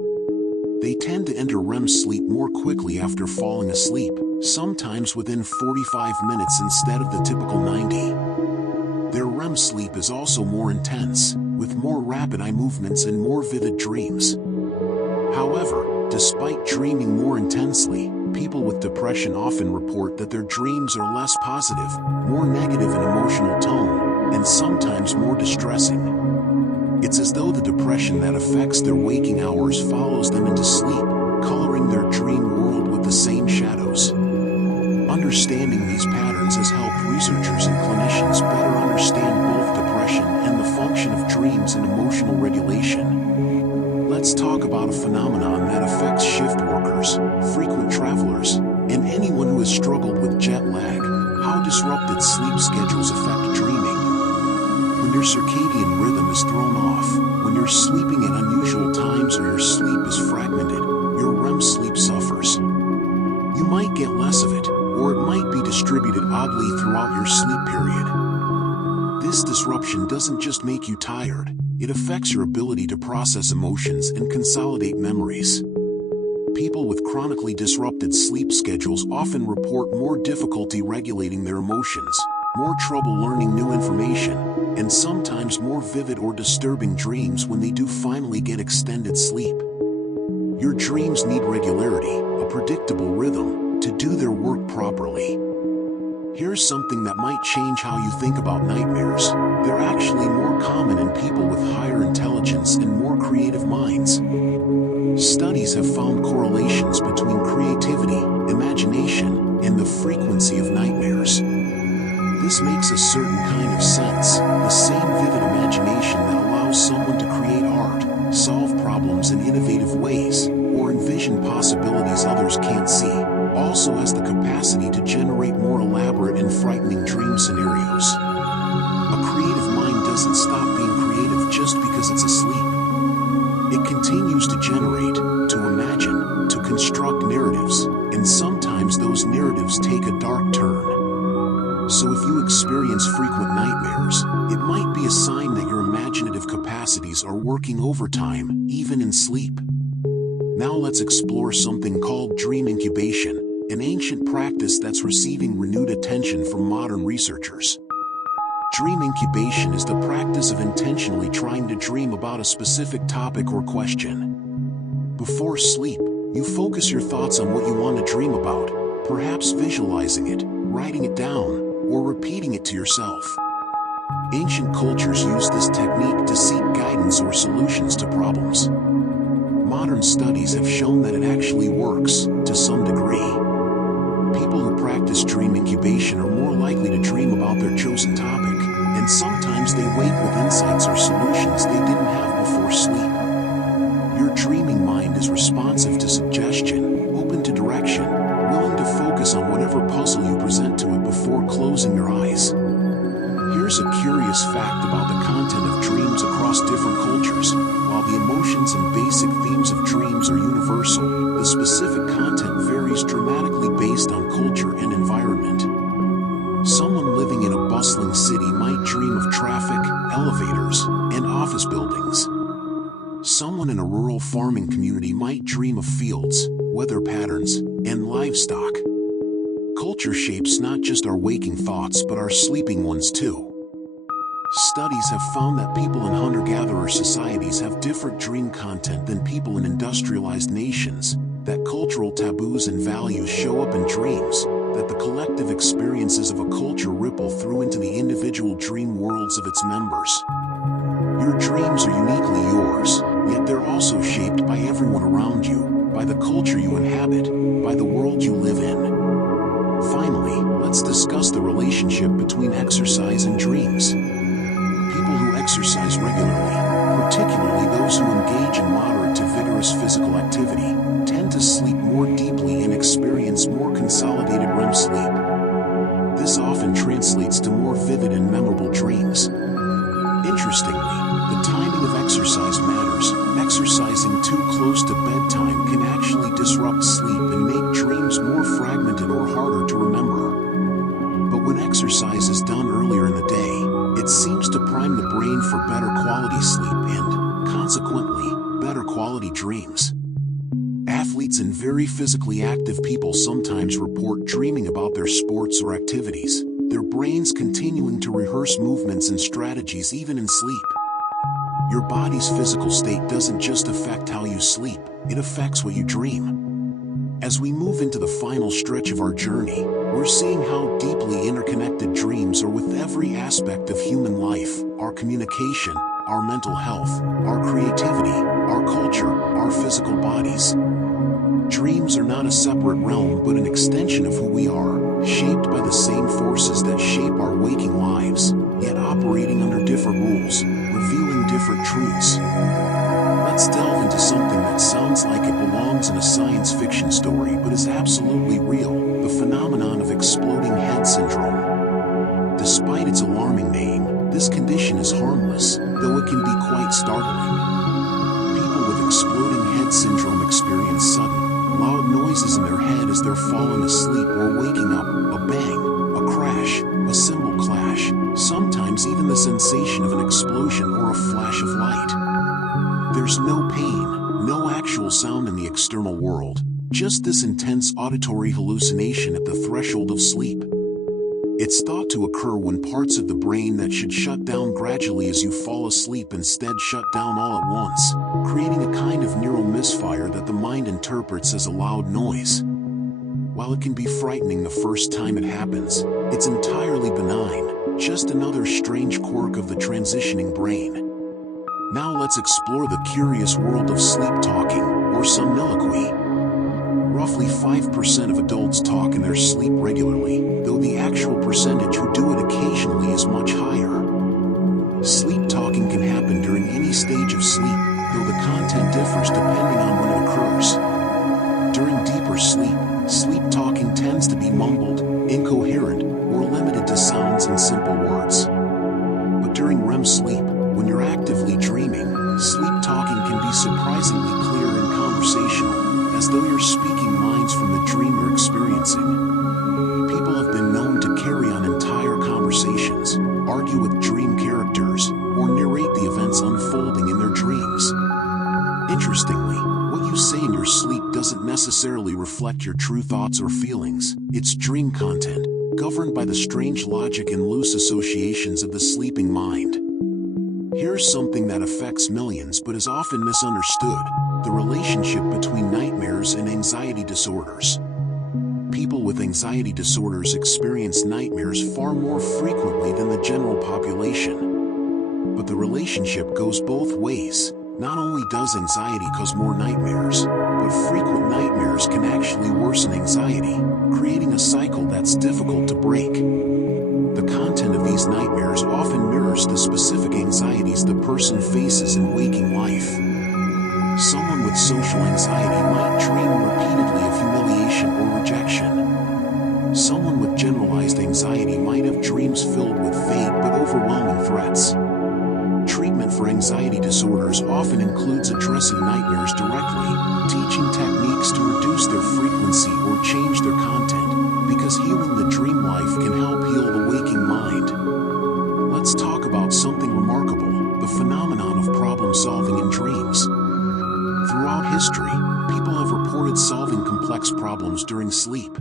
They tend to enter REM sleep more quickly after falling asleep, sometimes within 45 minutes instead of the typical 90. Their REM sleep is also more intense, with more rapid eye movements and more vivid dreams. However, despite dreaming more intensely, people with depression often report that their dreams are less positive, more negative in emotional tone, and sometimes more distressing. It's as though the depression that affects their waking hours follows them into sleep, coloring their dream world with the same shadows. Understanding these patterns has helped researchers and clinicians better understand both depression and the function of dreams and emotional regulation. Let's talk about a phenomenon that affects shift workers, frequent travelers, and anyone who has struggled with jet lag: how disrupted sleep schedules affect dreaming. When your circadian rhythm is thrown off, when you're sleeping at unusual times or your sleep is fragmented, your REM sleep suffers. You might get less of it, or it might be distributed oddly throughout your sleep period. This disruption doesn't just make you tired, it affects your ability to process emotions and consolidate memories. People with chronically disrupted sleep schedules often report more difficulty regulating their emotions, more trouble learning new information, and sometimes more vivid or disturbing dreams when they do finally get extended sleep. Your dreams need regularity, a predictable rhythm, to do their work properly. Here's something that might change how you think about nightmares. They're actually more common in people with higher intelligence and more creative minds. Studies have found correlations between creativity, imagination, and the frequency of nightmares. This makes a certain kind of sense: the same vivid imagination that allows someone to create art, solve problems in innovative ways, or envision possibilities others can't see, also has the capacity to generate more elaborate and frightening dream scenarios. A creative mind doesn't stop being creative just because it's asleep. It continues to generate, to imagine, to construct narratives, and sometimes those narratives take a dark turn. So if you experience frequent nightmares, it might be a sign that your imaginative capacities are working overtime, even in sleep. Now let's explore something called dream incubation, an ancient practice that's receiving renewed attention from modern researchers. Dream incubation is the practice of intentionally trying to dream about a specific topic or question. Before sleep, you focus your thoughts on what you want to dream about, perhaps visualizing it, writing it down, or repeating it to yourself. Ancient cultures used this technique to seek guidance or solutions to problems. Modern studies have shown that it actually works, to some degree. People who practice dream incubation are more likely to dream about their chosen topic, and sometimes they wake with insights or solutions they didn't have before sleep. Your dreaming mind is responsive to suggestion, open to direction, willing to focus on whatever puzzle you present to it before closing your eyes. Here's a curious fact about the content of dreams across different cultures. While the emotions and basic themes of dreams are universal, the specific content varies dramatically based on culture and environment. Someone living in a bustling city might dream of traffic, elevators, and office buildings. Someone in a rural farming community might dream of fields, weather patterns, and livestock. Culture shapes not just our waking thoughts but our sleeping ones too. Studies have found that people in hunter-gatherer societies have different dream content than people in industrialized nations, that cultural taboos and values show up in dreams, that the collective experiences of a culture ripple through into the individual dream worlds of its members. Your dreams are uniquely yours, yet they're also shaped by everyone around you, by the culture you inhabit, by the world you live in. Finally, let's discuss the relationship between exercise and dreams. People who exercise regularly, particularly those who engage in moderate to vigorous physical activity, tend to sleep more deeply and experience more consolidated REM sleep. This often translates to more vivid and memorable dreams. Interestingly, the timing of exercise matters. Exercising too close to bedtime can actually disrupt sleep and make dreams more fragmented or harder to remember. But when exercise is done earlier in the day, it seems to prime the brain for better quality sleep and, consequently, better quality dreams. Athletes and very physically active people sometimes report dreaming about their sports or activities, their brains continuing to rehearse movements and strategies even in sleep. Your body's physical state doesn't just affect how you sleep, it affects what you dream. As we move into the final stretch of our journey, we're seeing how deeply interconnected dreams are with every aspect of human life, our communication, our mental health, our creativity, our culture, our physical bodies. Dreams are not a separate realm but an extension of who we are, shaped by the same forces that shape our waking lives, yet operating under different rules, revealing different truths. Let's delve into something that sounds like it belongs in a science fiction story but is absolutely real, the phenomenon of exploding head syndrome. Despite its alarming name, this condition is harmless, though it can be quite startling. People with exploding head syndrome experience sudden, loud noises in their head as they're falling asleep or waking up, a bang, a crash, a cymbal clash, sometimes even the sensation of an explosion or a flash of light. There's no pain, no actual sound in the external world, just this intense auditory hallucination at the threshold of sleep. It's thought to occur when parts of the brain that should shut down gradually as you fall asleep instead shut down all at once, creating a kind of neural misfire that the mind interprets as a loud noise. While it can be frightening the first time it happens, it's entirely benign, just another strange quirk of the transitioning brain. Now let's explore the curious world of sleep talking, or somniloquy. Roughly 5% of adults talk in their sleep regularly, though the actual percentage who do it occasionally is much higher. Sleep talking can happen during any stage of sleep, though the content differs depending on when it occurs. During deeper sleep, sleep talking tends to be mumbled, incoherent, or limited to sounds and simple words. But during REM sleep, when you're actively dreaming, sleep talking can be surprisingly clear and conversational, as though you're speaking lines from the dream you're experiencing. People have been known to carry on entire conversations, argue with dream characters, or narrate the events unfolding in their dreams. Interestingly, what you say in your sleep doesn't necessarily reflect your true thoughts or feelings. It's dream content, governed by the strange logic and loose associations of the sleeping mind. Here's something that affects millions but is often misunderstood: the relationship between nightmares and anxiety disorders. People with anxiety disorders experience nightmares far more frequently than the general population. But the relationship goes both ways. Not only does anxiety cause more nightmares, but frequent nightmares can actually worsen anxiety, creating a cycle that's difficult to break. The content of these nightmares often mirrors the specific anxieties the person faces in waking life. Someone with social anxiety might dream repeatedly of humiliation or rejection. Someone with generalized anxiety might have dreams filled with vague but overwhelming threats. Treatment for anxiety disorders often includes addressing nightmares directly, teaching techniques to reduce their frequency or change their content, because healing the dream life can help heal the waking mind. Let's talk about something remarkable: the phenomenon of problem-solving in dreams. Throughout history, people have reported solving complex problems during sleep.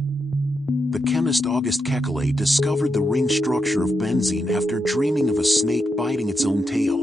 The chemist August Kekulé discovered the ring structure of benzene after dreaming of a snake biting its own tail.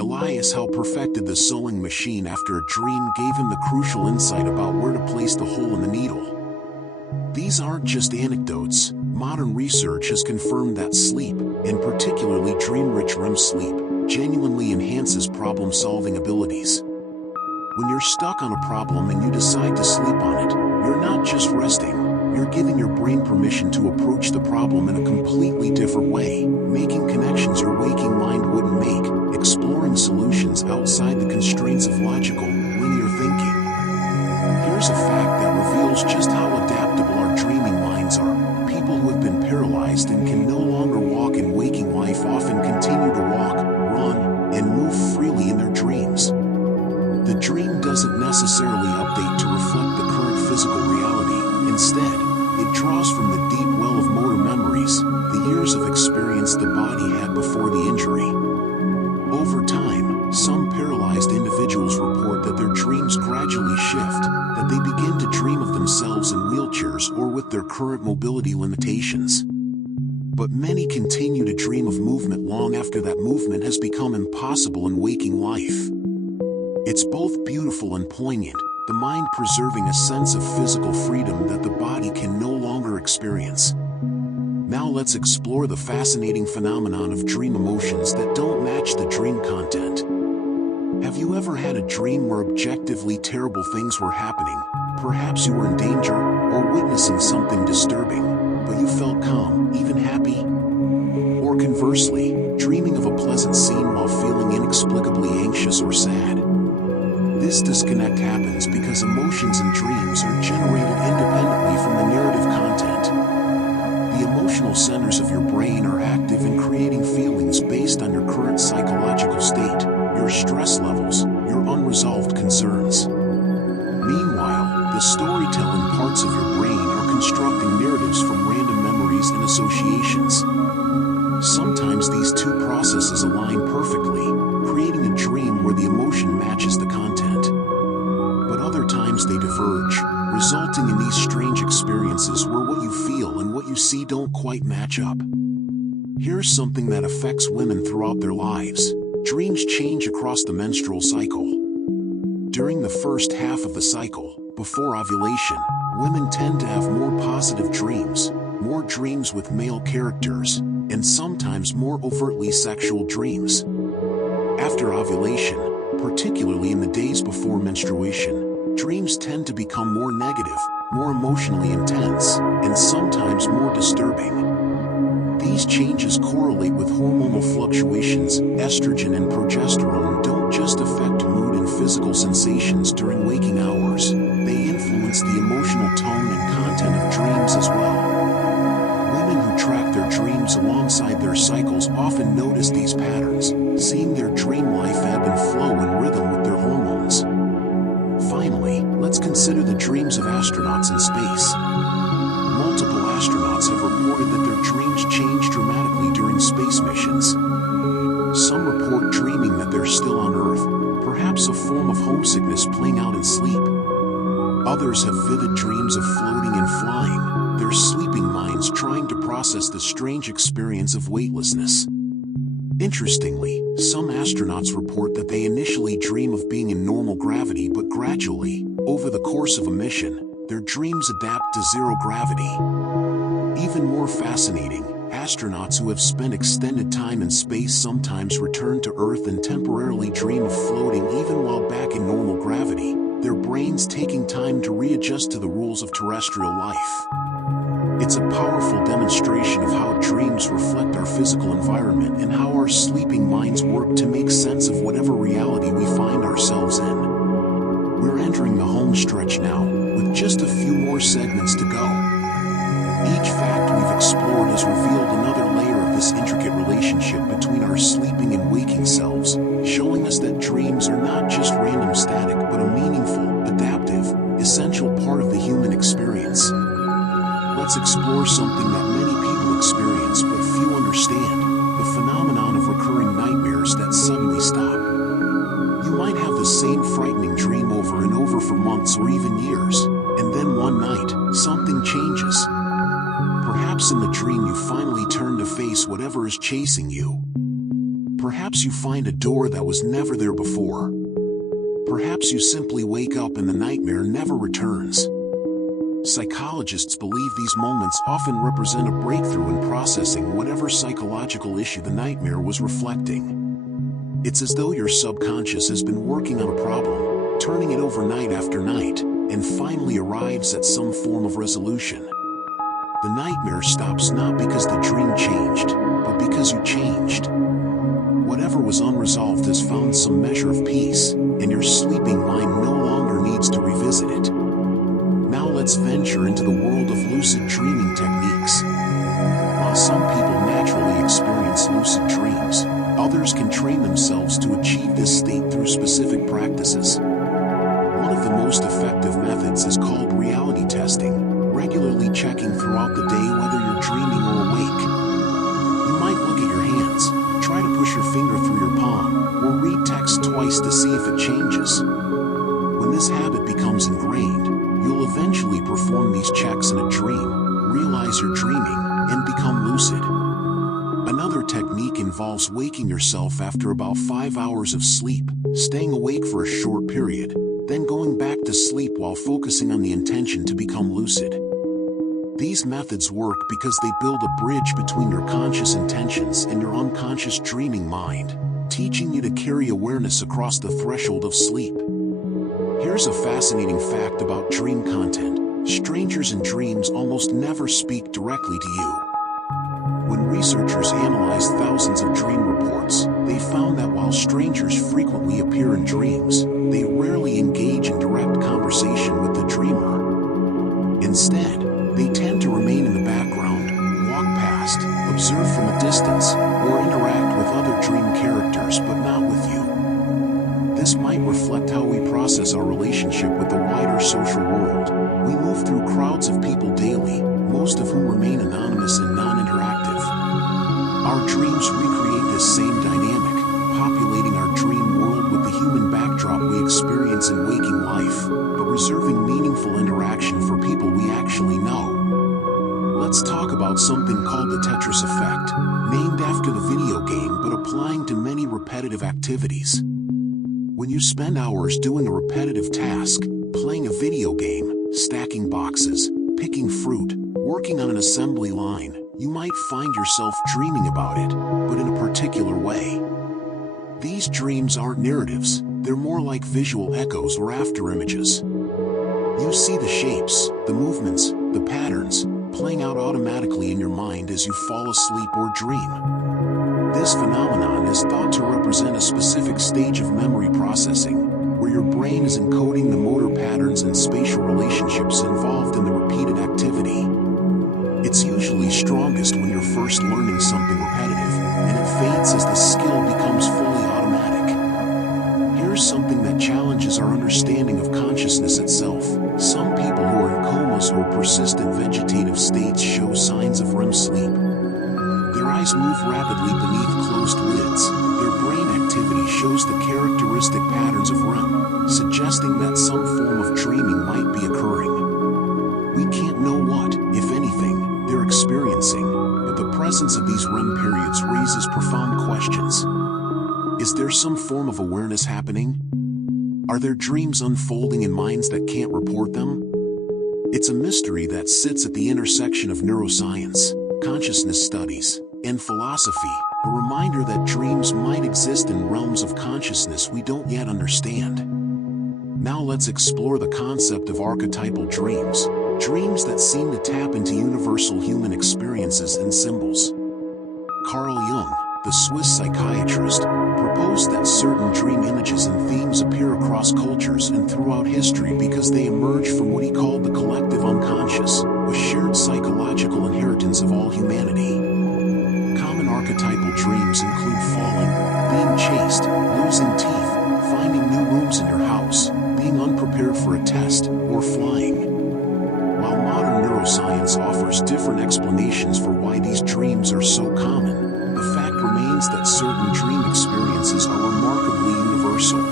Elias Howe perfected the sewing machine after a dream gave him the crucial insight about where to place the hole in the needle. These aren't just anecdotes. Modern research has confirmed that sleep, and particularly dream-rich REM sleep, genuinely enhances problem-solving abilities. When you're stuck on a problem and you decide to sleep on it, you're not just resting, you're giving your brain permission to approach the problem in a completely different way, making connections your waking mind wouldn't make, exploring solutions outside the constraints of logical, linear thinking. Here's a fact that reveals just how adaptable our dreaming minds are. People who have been paralyzed and can no longer walk in waking life often continue to walk, run, and move freely in their dreams. The dream doesn't necessarily update to reflect the current physical reality. Instead, it draws from the deep well of motor memories, the years of experience the body had before the injury. Over time, some paralyzed individuals report that their dreams gradually shift, that they begin to dream of themselves in wheelchairs or with their current mobility limitations. But many continue to dream of movement long after that movement has become impossible in waking life. It's both beautiful and poignant, the mind preserving a sense of physical freedom that the body can no longer experience. Now let's explore the fascinating phenomenon of dream emotions that don't match the dream content. Have you ever had a dream where objectively terrible things were happening? Perhaps you were in danger, or witnessing something disturbing, but you felt calm, even happy? Or conversely, dreaming of a pleasant scene while feeling inexplicably anxious or sad? This disconnect happens because emotions and dreams are generated independently from the narrative content. The emotional centers of your brain are active in creating feelings based on your current psychological state, your stress levels, your unresolved concerns. Meanwhile, the storytelling parts of your brain are constructing narratives from random memories and associations. Sometimes these two processes align perfectly, creating a dream where the emotion matches the content. But other times they diverge, resulting in these strange experiences where what you feel and what you see don't quite match up. Here's something that affects women throughout their lives. Dreams change across the menstrual cycle. During the first half of the cycle, before ovulation, women tend to have more positive dreams, more dreams with male characters, and sometimes more overtly sexual dreams. After ovulation, particularly in the days before menstruation, dreams tend to become more negative, more emotionally intense, and sometimes more disturbing. These changes correlate with hormonal fluctuations. Estrogen and progesterone don't just affect mood and physical sensations during waking hours, they influence the emotional tone and content of dreams as well. Women who track their dreams alongside their cycles often notice these patterns, seeing their dream life ebb and flow in rhythm with their hormones. Finally, let's consider the dreams of astronauts in space. Multiple astronauts have reported that their dreams change dramatically during space missions. Some report dreaming that they're still on Earth, perhaps a form of homesickness playing out in sleep. Others have vivid dreams of floating and flying, their sleeping minds trying to process the strange experience of weightlessness. Interestingly, some astronauts report that they initially dream of being in normal gravity, but gradually, over the course of a mission, their dreams adapt to zero gravity. Even more fascinating, astronauts who have spent extended time in space sometimes return to Earth and temporarily dream of floating even while back in normal gravity, their brains taking time to readjust to the rules of terrestrial life. It's a powerful demonstration of how dreams reflect our physical environment and how our sleeping minds work to make sense of whatever reality we find ourselves in. We're entering the home stretch now, with just a few more segments to go. Each fact we've explored has revealed another layer of this intricate relationship between our sleeping and waking selves, showing us that dreams are not just random static but a meaningful, adaptive, essential part of the human experience. Let's explore something that many people experience but few understand, the phenomenon of recurring nightmares that suddenly stop. You might have the same frightening dream over and over for months or even years, and then one night, something changes. chasing you. Perhaps you find a door that was never there before. Perhaps you simply wake up and the nightmare never returns. Psychologists believe these moments often represent a breakthrough in processing whatever psychological issue the nightmare was reflecting. It's as though your subconscious has been working on a problem, turning it over night after night, and finally arrives at some form of resolution. The nightmare stops not because the dream changed, but because you changed. Whatever was unresolved has found some measure of peace, and your sleeping mind no longer needs to revisit it. Now let's venture into the world of lucid dreaming techniques. While some people naturally experience lucid dreams, others can train themselves to achieve this state through specific practices. One of the most effective methods is called reality testing, regularly checking throughout the day whether you're dreaming or awake. You might look at your hands, try to push your finger through your palm, or read text twice to see if it changes. When this habit becomes ingrained, you'll eventually perform these checks in a dream, realize you're dreaming, and become lucid. Another technique involves waking yourself after about 5 hours of sleep, staying awake for a short period, then going back to sleep while focusing on the intention to become lucid. These methods work because they build a bridge between your conscious intentions and your unconscious dreaming mind, teaching you to carry awareness across the threshold of sleep. Here's a fascinating fact about dream content. Strangers in dreams almost never speak directly to you. When researchers analyzed thousands of dream reports, they found that while strangers frequently appear in dreams, they rarely engage in direct conversation with the dreamer. Instead, they tend to remain in the background, walk past, observe from a distance, or interact with other dream characters but not with you. This might reflect how we process our relationship with the wider social world. We move through crowds of people daily, most of whom remain anonymous and non-interactive. Our dreams recreate this same dynamic, populating our dream world with the human backdrop we experience in waking life, but reserving meaningful interaction for people we actually know. Let's talk about something called the Tetris effect, named after the video game but applying to many repetitive activities. When you spend hours doing a repetitive task, playing a video game, stacking boxes, picking fruit, working on an assembly line, you might find yourself dreaming about it, but in a particular way. These dreams aren't narratives, they're more like visual echoes or after images. You see the shapes, the movements, the patterns, playing out automatically in your mind as you fall asleep or dream. This phenomenon is thought to represent a specific stage of memory processing, where your brain is encoding the motor patterns and spatial relationships involved in the repeated activity. It's usually strongest when you're first learning something repetitive, and it fades as the skill becomes fully automatic. Here's something that challenges our understanding of consciousness itself. Some people who are in comas or persistent vegetative states show signs of REM sleep. Their eyes move rapidly beneath closed lids. Their brain activity shows the characteristic patterns of REM, suggesting that some form of dreaming might be occurring. We can't know what, if anything, they're experiencing, but the presence of these REM periods raises profound questions. Is there some form of awareness happening? Are there dreams unfolding in minds that can't report them? It's a mystery that sits at the intersection of neuroscience, consciousness studies, and philosophy, a reminder that dreams might exist in realms of consciousness we don't yet understand. Now let's explore the concept of archetypal dreams, dreams that seem to tap into universal human experiences and symbols. Carl Jung, the Swiss psychiatrist, proposed that certain dream images and themes appear across cultures and throughout history because they emerge from what he called the collective unconscious, a shared psychological inheritance of all humanity. Common archetypal dreams include falling, being chased, losing teeth, finding new rooms in your house, being unprepared for a test, or flying. While modern neuroscience offers different explanations for why these dreams are so common, the fact remains that certain dream experiences are remarkably universal.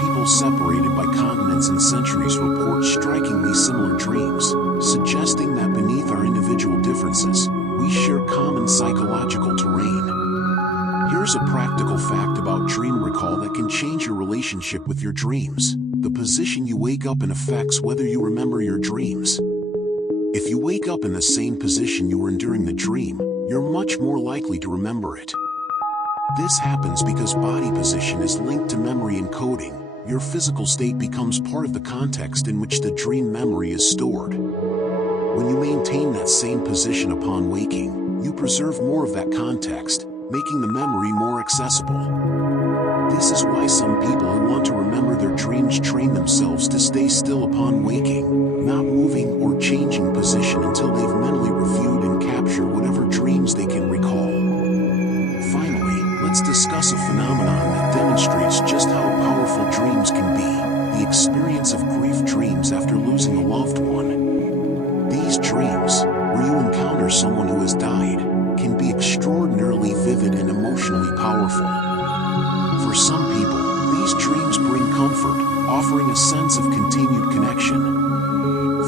People separated by continents and centuries report strikingly similar dreams, suggesting that beneath our individual differences, we share common psychological terrain. Here's a practical fact about dream recall that can change your relationship with your dreams. The position you wake up in affects whether you remember your dreams. If you wake up in the same position you were in during the dream, you're much more likely to remember it. This happens because body position is linked to memory encoding. Your physical state becomes part of the context in which the dream memory is stored. When you maintain that same position upon waking, you preserve more of that context, making the memory more accessible. This is why some people who want to remember their dreams train themselves to stay still upon waking, not moving or changing position until they've mentally reviewed and captured whatever dreams they can recall. Finally, let's discuss a phenomenon that demonstrates just how powerful dreams can be: the experience of grief dreams after losing a loved one. These dreams, where you encounter someone who has died, can be extraordinarily vivid and emotionally powerful. For some people, these dreams bring comfort, offering a sense of continued connection.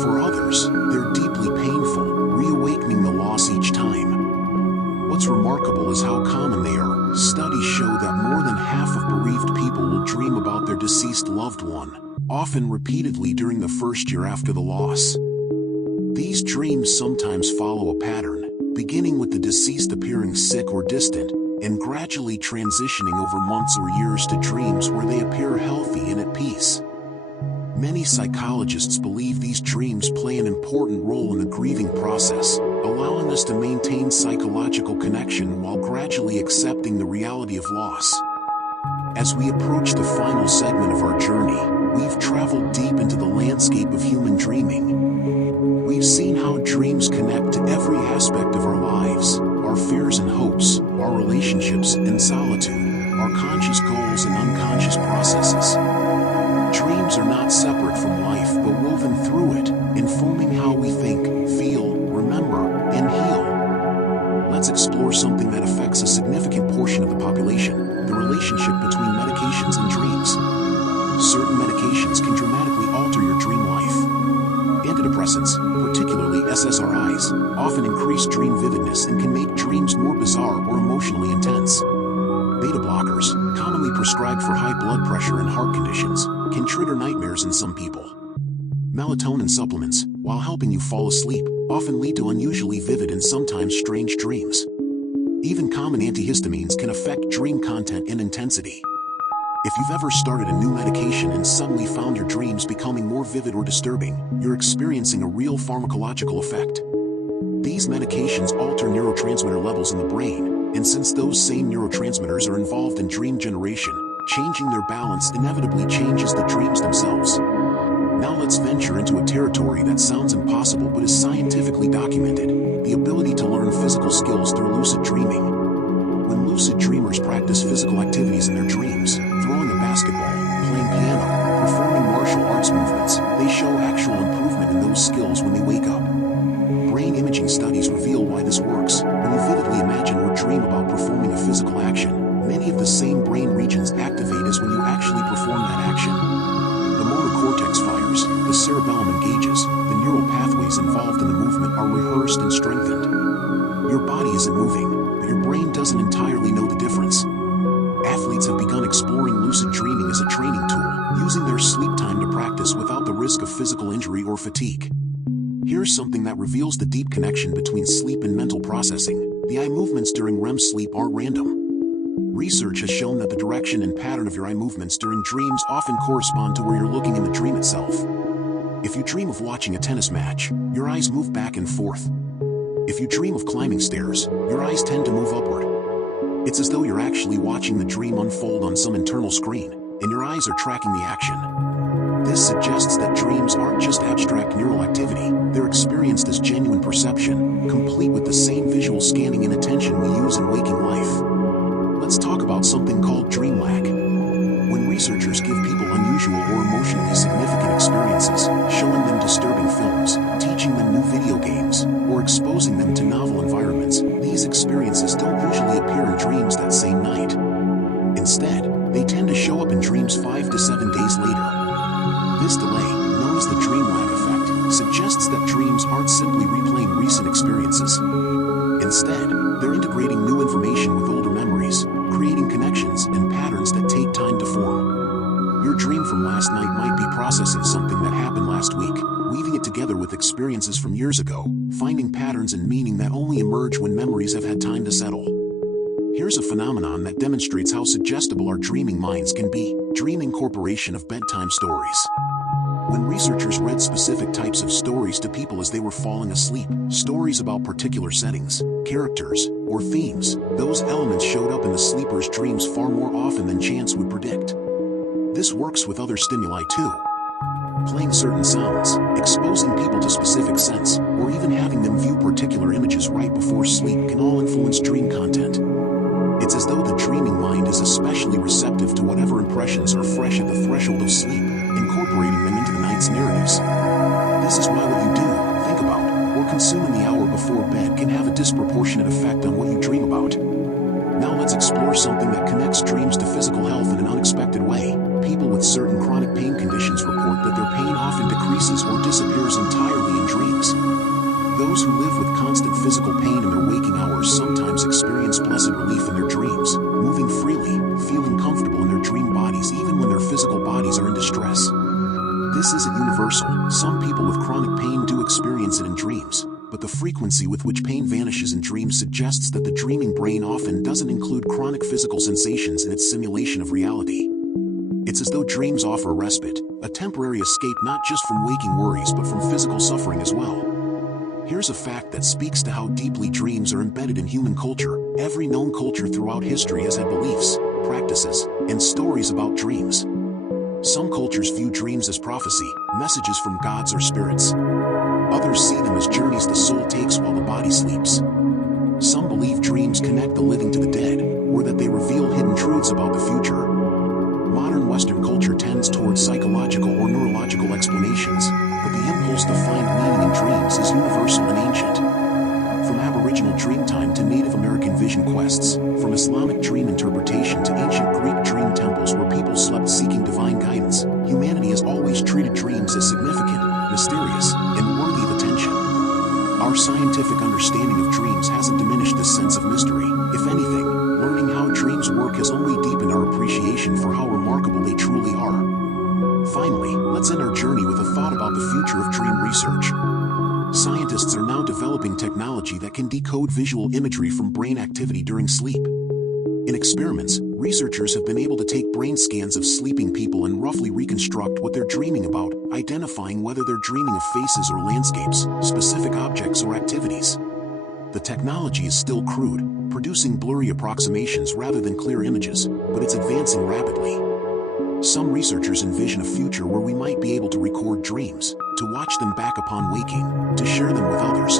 For others, they're deeply painful, reawakening the loss each time. What's remarkable is how common they are. Studies show that more than half of bereaved people will dream about their deceased loved one, often repeatedly during the first year after the loss. These dreams sometimes follow a pattern, beginning with the deceased appearing sick or distant, and gradually transitioning over months or years to dreams where they appear healthy and at peace. Many psychologists believe these dreams play an important role in the grieving process, allowing us to maintain psychological connection while gradually accepting the reality of loss. As we approach the final segment of our journey, we've traveled deep into the landscape of human dreaming. We've seen how dreams connect to every aspect of our lives: our fears and hopes, our relationships and solitude, our conscious goals and unconscious processes. Dreams are not separate from life but woven through it, informing how we think, feel, remember, and heal. Let's explore something that affects a significant portion of the population: the relationship between medications and dreams. Certain medications can dramatically alter your dream life. Antidepressants, particularly SSRIs, often increase dream vividness and can make dreams more bizarre or emotionally intense. Beta blockers, commonly prescribed for high blood pressure and heart conditions, can trigger nightmares in some people. Melatonin supplements, while helping you fall asleep, often lead to unusually vivid and sometimes strange dreams. Even common antihistamines can affect dream content and intensity. If you've ever started a new medication and suddenly found your dreams becoming more vivid or disturbing, you're experiencing a real pharmacological effect. These medications alter neurotransmitter levels in the brain, and since those same neurotransmitters are involved in dream generation, changing their balance inevitably changes the dreams themselves. Now let's venture into a territory that sounds impossible but is scientifically documented: the ability to learn physical skills through lucid dreaming. When lucid dreamers practice physical activities in their dreams, throwing a basketball, playing piano, performing martial arts movements, they show actual improvement in those skills when they wake up. Brain imaging studies reveal why this works. When you vividly imagine or dream about performing a physical action, many of the same brain regions activate as when you actually perform that action. The motor cortex fires, the cerebellum engages, the neural pathways involved in the movement are rehearsed and strengthened. Your body isn't moving, but your brain doesn't entirely know the difference. Athletes have begun exploring lucid dreaming as a training tool, using their sleep time to practice without the risk of physical injury or fatigue. Here's something that reveals the deep connection between sleep and mental processing: the eye movements during REM sleep aren't random. Research has shown that the direction and pattern of your eye movements during dreams often correspond to where you're looking in the dream itself. If you dream of watching a tennis match, your eyes move back and forth. If you dream of climbing stairs, your eyes tend to move upward. It's as though you're actually watching the dream unfold on some internal screen, and your eyes are tracking the action. This suggests that dreams aren't just abstract neural activity, they're experienced as genuine perception, complete with the same visual scanning and attention we use in waking life. Let's talk about something called dream lag. When researchers give people unusual or emotionally significant experiences, showing them disturbing films, teaching them new video games, or exposing them to novel environments, these experiences don't usually appear in dreams that same night. Instead, they tend to show up in dreams 5 to 7 days later. This delay, known as the dream lag effect, suggests that dreams aren't simply replaying recent experiences. Instead, they're integrating new information with older memories, creating from years ago, finding patterns and meaning that only emerge when memories have had time to settle. Here's a phenomenon that demonstrates how suggestible our dreaming minds can be: dream incorporation of bedtime stories. When researchers read specific types of stories to people as they were falling asleep, stories about particular settings, characters, or themes, those elements showed up in the sleeper's dreams far more often than chance would predict. This works with other stimuli too. Playing certain sounds, exposing people to specific scents, or even having them view particular images right before sleep can all influence dream content. It's as though the dreaming mind is especially receptive to whatever impressions are fresh at the threshold of sleep, incorporating them into the night's narratives. This is why what you do, think about, or consume in the hour before bed can have a disproportionate effect on what you dream about. Now let's explore something that connects dreams to physical health in an unexpected way. People with certain chronic pain conditions report that their pain often decreases or disappears entirely in dreams. Those who live with constant physical pain in their waking hours sometimes experience blessed relief in their dreams, moving freely, feeling comfortable in their dream bodies even when their physical bodies are in distress. This isn't universal. Some people with chronic pain do experience it in dreams, but the frequency with which pain vanishes in dreams suggests that the dreaming brain often doesn't include chronic physical sensations in its simulation of reality. It's as though dreams offer a respite, a temporary escape not just from waking worries but from physical suffering as well. Here's a fact that speaks to how deeply dreams are embedded in human culture. Every known culture throughout history has had beliefs, practices, and stories about dreams. Some cultures view dreams as prophecy, messages from gods or spirits. Others see them as journeys the soul takes while the body sleeps. Some believe dreams connect the living to the dead, or that they reveal hidden truths about the future. Modern Western culture tends towards psychological or neurological explanations, but the impulse to find meaning in dreams is universal and ancient. From Aboriginal Dreamtime to Native American vision quests, from Islamic dream interpretation to ancient Greek dream temples where people slept seeking divine guidance, humanity has always treated dreams as significant, mysterious, and worthy of attention. Our scientific understanding of dreams hasn't diminished this sense of mystery. If anything, learning how dreams work has only deepened our appreciation for how remarkable they truly are. Finally, let's end our journey with a thought about the future of dream research. Scientists are now developing technology that can decode visual imagery from brain activity during sleep. In experiments, researchers have been able to take brain scans of sleeping people and roughly reconstruct what they're dreaming about, identifying whether they're dreaming of faces or landscapes, specific objects or activities. The technology is still crude, producing blurry approximations rather than clear images, but it's advancing rapidly. Some researchers envision a future where we might be able to record dreams, to watch them back upon waking, to share them with others.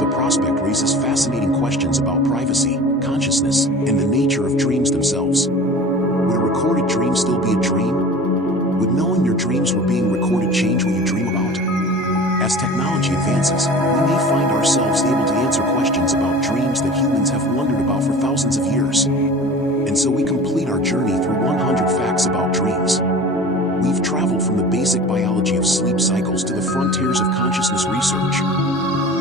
The prospect raises fascinating questions about privacy, consciousness, and the nature of dreams themselves. Would a recorded dream still be a dream? Would knowing your dreams were being recorded change what you dream about? As technology advances, we may find ourselves able to answer questions about dreams that humans have wondered about for thousands of years. And so we complete our journey through 100 facts about dreams. We've traveled from the basic biology of sleep cycles to the frontiers of consciousness research.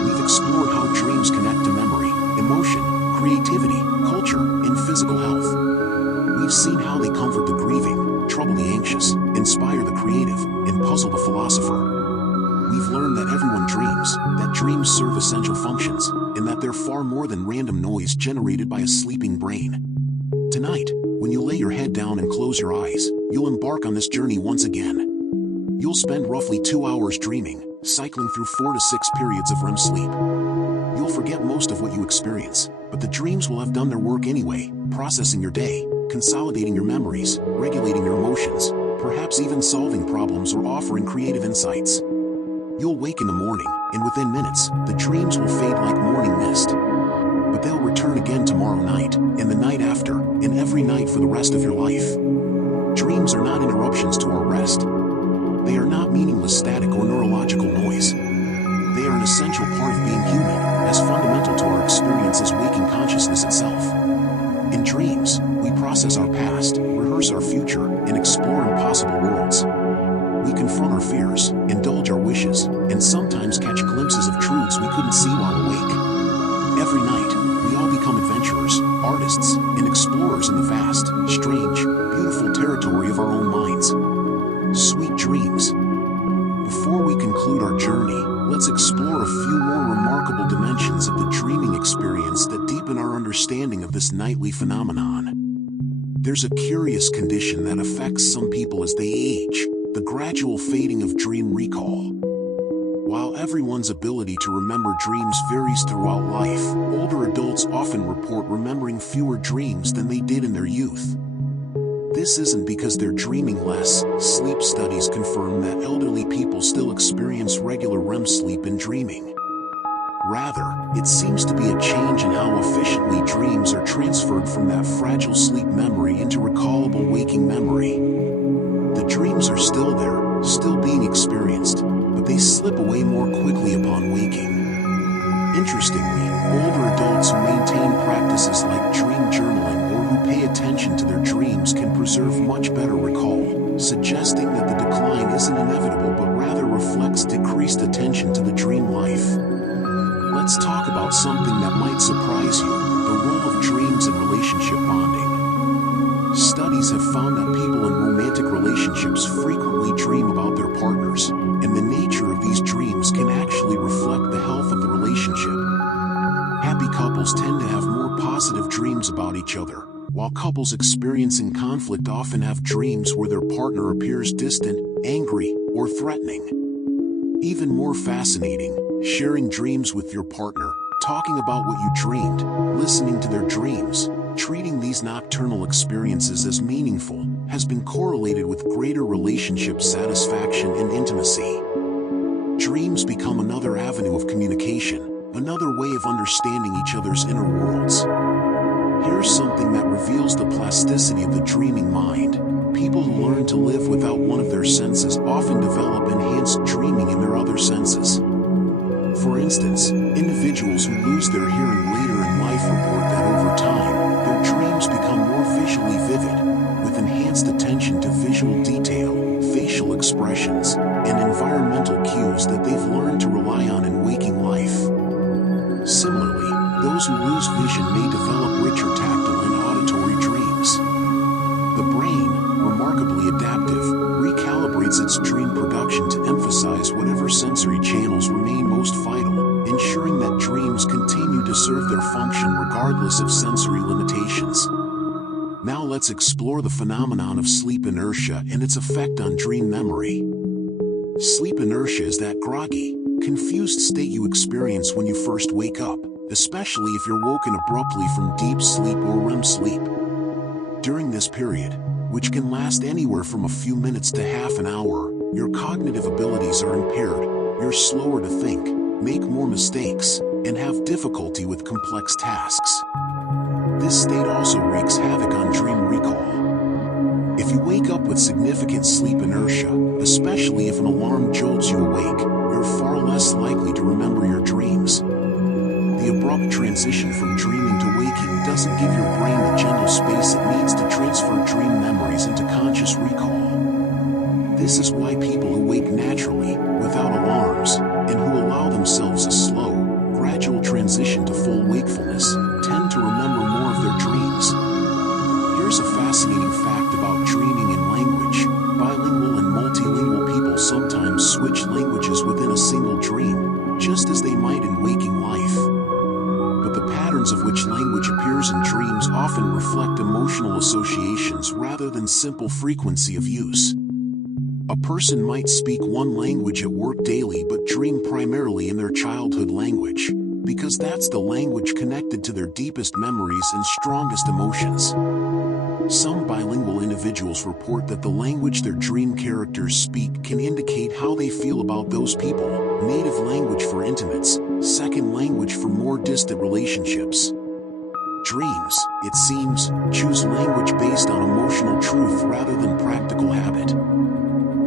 We've explored how dreams connect to memory, emotion, creativity, culture, and physical health. We've seen how they comfort the grieving, trouble the anxious, inspire the creative, and puzzle the philosopher. We've learned that everyone dreams, that dreams serve essential functions, and that they're far more than random noise generated by a sleeping brain. Tonight, when you lay your head down and close your eyes, you'll embark on this journey once again. You'll spend roughly 2 hours dreaming, cycling through 4 to 6 periods of REM sleep. You'll forget most of what you experience, but the dreams will have done their work anyway, processing your day, consolidating your memories, regulating your emotions, perhaps even solving problems or offering creative insights. You'll wake in the morning, and within minutes, the dreams will fade like morning mist. But they'll return again tomorrow night, and the night after, and every night for the rest of your life. Dreams are not interruptions to our rest. They are not meaningless static or neurological noise. They are an essential part of being human, as fundamental to our experience as waking consciousness itself. In dreams, we process our past, rehearse our future, and explore impossible worlds. We confront our fears, indulge our wishes, and sometimes catch glimpses of truths we couldn't see while awake. Every night, we all become adventurers, artists, and explorers in the vast, strange, beautiful territory of our own minds. Sweet dreams. Before we conclude our journey, let's explore phenomenon. There's a curious condition that affects some people as they age, the gradual fading of dream recall. While everyone's ability to remember dreams varies throughout life, older adults often report remembering fewer dreams than they did in their youth. This isn't because they're dreaming less. Sleep studies confirm that elderly people still experience regular REM sleep and dreaming. Rather, it seems to be a change in how efficiently dreams are transferred from that fragile sleep memory into recallable waking memory. The dreams are still there, still being experienced, but they slip away more quickly upon waking. Interestingly, older adults who maintain practices like dream journaling or who pay attention to their dreams can preserve much better recall, suggesting that the decline isn't inevitable but rather reflects decreased attention to the dream life. Let's talk about something that might surprise you: the role of dreams in relationship bonding. Studies have found that people in romantic relationships frequently dream about their partners, and the nature of these dreams can actually reflect the health of the relationship. Happy couples tend to have more positive dreams about each other, while couples experiencing conflict often have dreams where their partner appears distant, angry, or threatening. Even more fascinating, sharing dreams with your partner, talking about what you dreamed, listening to their dreams, treating these nocturnal experiences as meaningful, has been correlated with greater relationship satisfaction and intimacy. Dreams become another avenue of communication, another way of understanding each other's inner worlds. Here's something that reveals the plasticity of the dreaming mind. People who learn to live without one of their senses often develop enhanced dreaming in their other senses. For instance, individuals who lose their hearing later in life report that over time, their dreams become more visually vivid, with enhanced attention to visual detail, facial expressions, and environmental cues that they've learned to rely on in waking life. Similarly, those who lose vision may develop richer tactile and auditory dreams. The brain, remarkably adaptive, recalibrates its dream production to emphasize whatever sensory channels remain most vital, ensuring that dreams continue to serve their function regardless of sensory limitations. Now let's explore the phenomenon of sleep inertia and its effect on dream memory. Sleep inertia is that groggy, confused state you experience when you first wake up, especially if you're woken abruptly from deep sleep or REM sleep. During this period, which can last anywhere from a few minutes to half an hour, your cognitive abilities are impaired, you're slower to think, make more mistakes, and have difficulty with complex tasks. This state also wreaks havoc on dream recall. If you wake up with significant sleep inertia, especially if an alarm jolts you awake, you're far less likely to remember your dreams. The abrupt transition from dreaming to waking doesn't give your brain the gentle space it needs to transfer dream memories into conscious recall. This is why people who wake naturally, without alarms, and who allow themselves a slow, gradual transition to full wakefulness, tend to remember more of their dreams. Here's a fascinating fact about dreaming and language. Bilingual and multilingual people sometimes switch languages within a single dream, just as they might in waking life. But the patterns of which language appears in dreams often reflect emotional associations rather than simple frequency of use. A person might speak one language at work daily but dream primarily in their childhood language, because that's the language connected to their deepest memories and strongest emotions. Some bilingual individuals report that the language their dream characters speak can indicate how they feel about those people: native language for intimates, second language for more distant relationships. Dreams, it seems, choose language based on emotional truth rather than practical habit.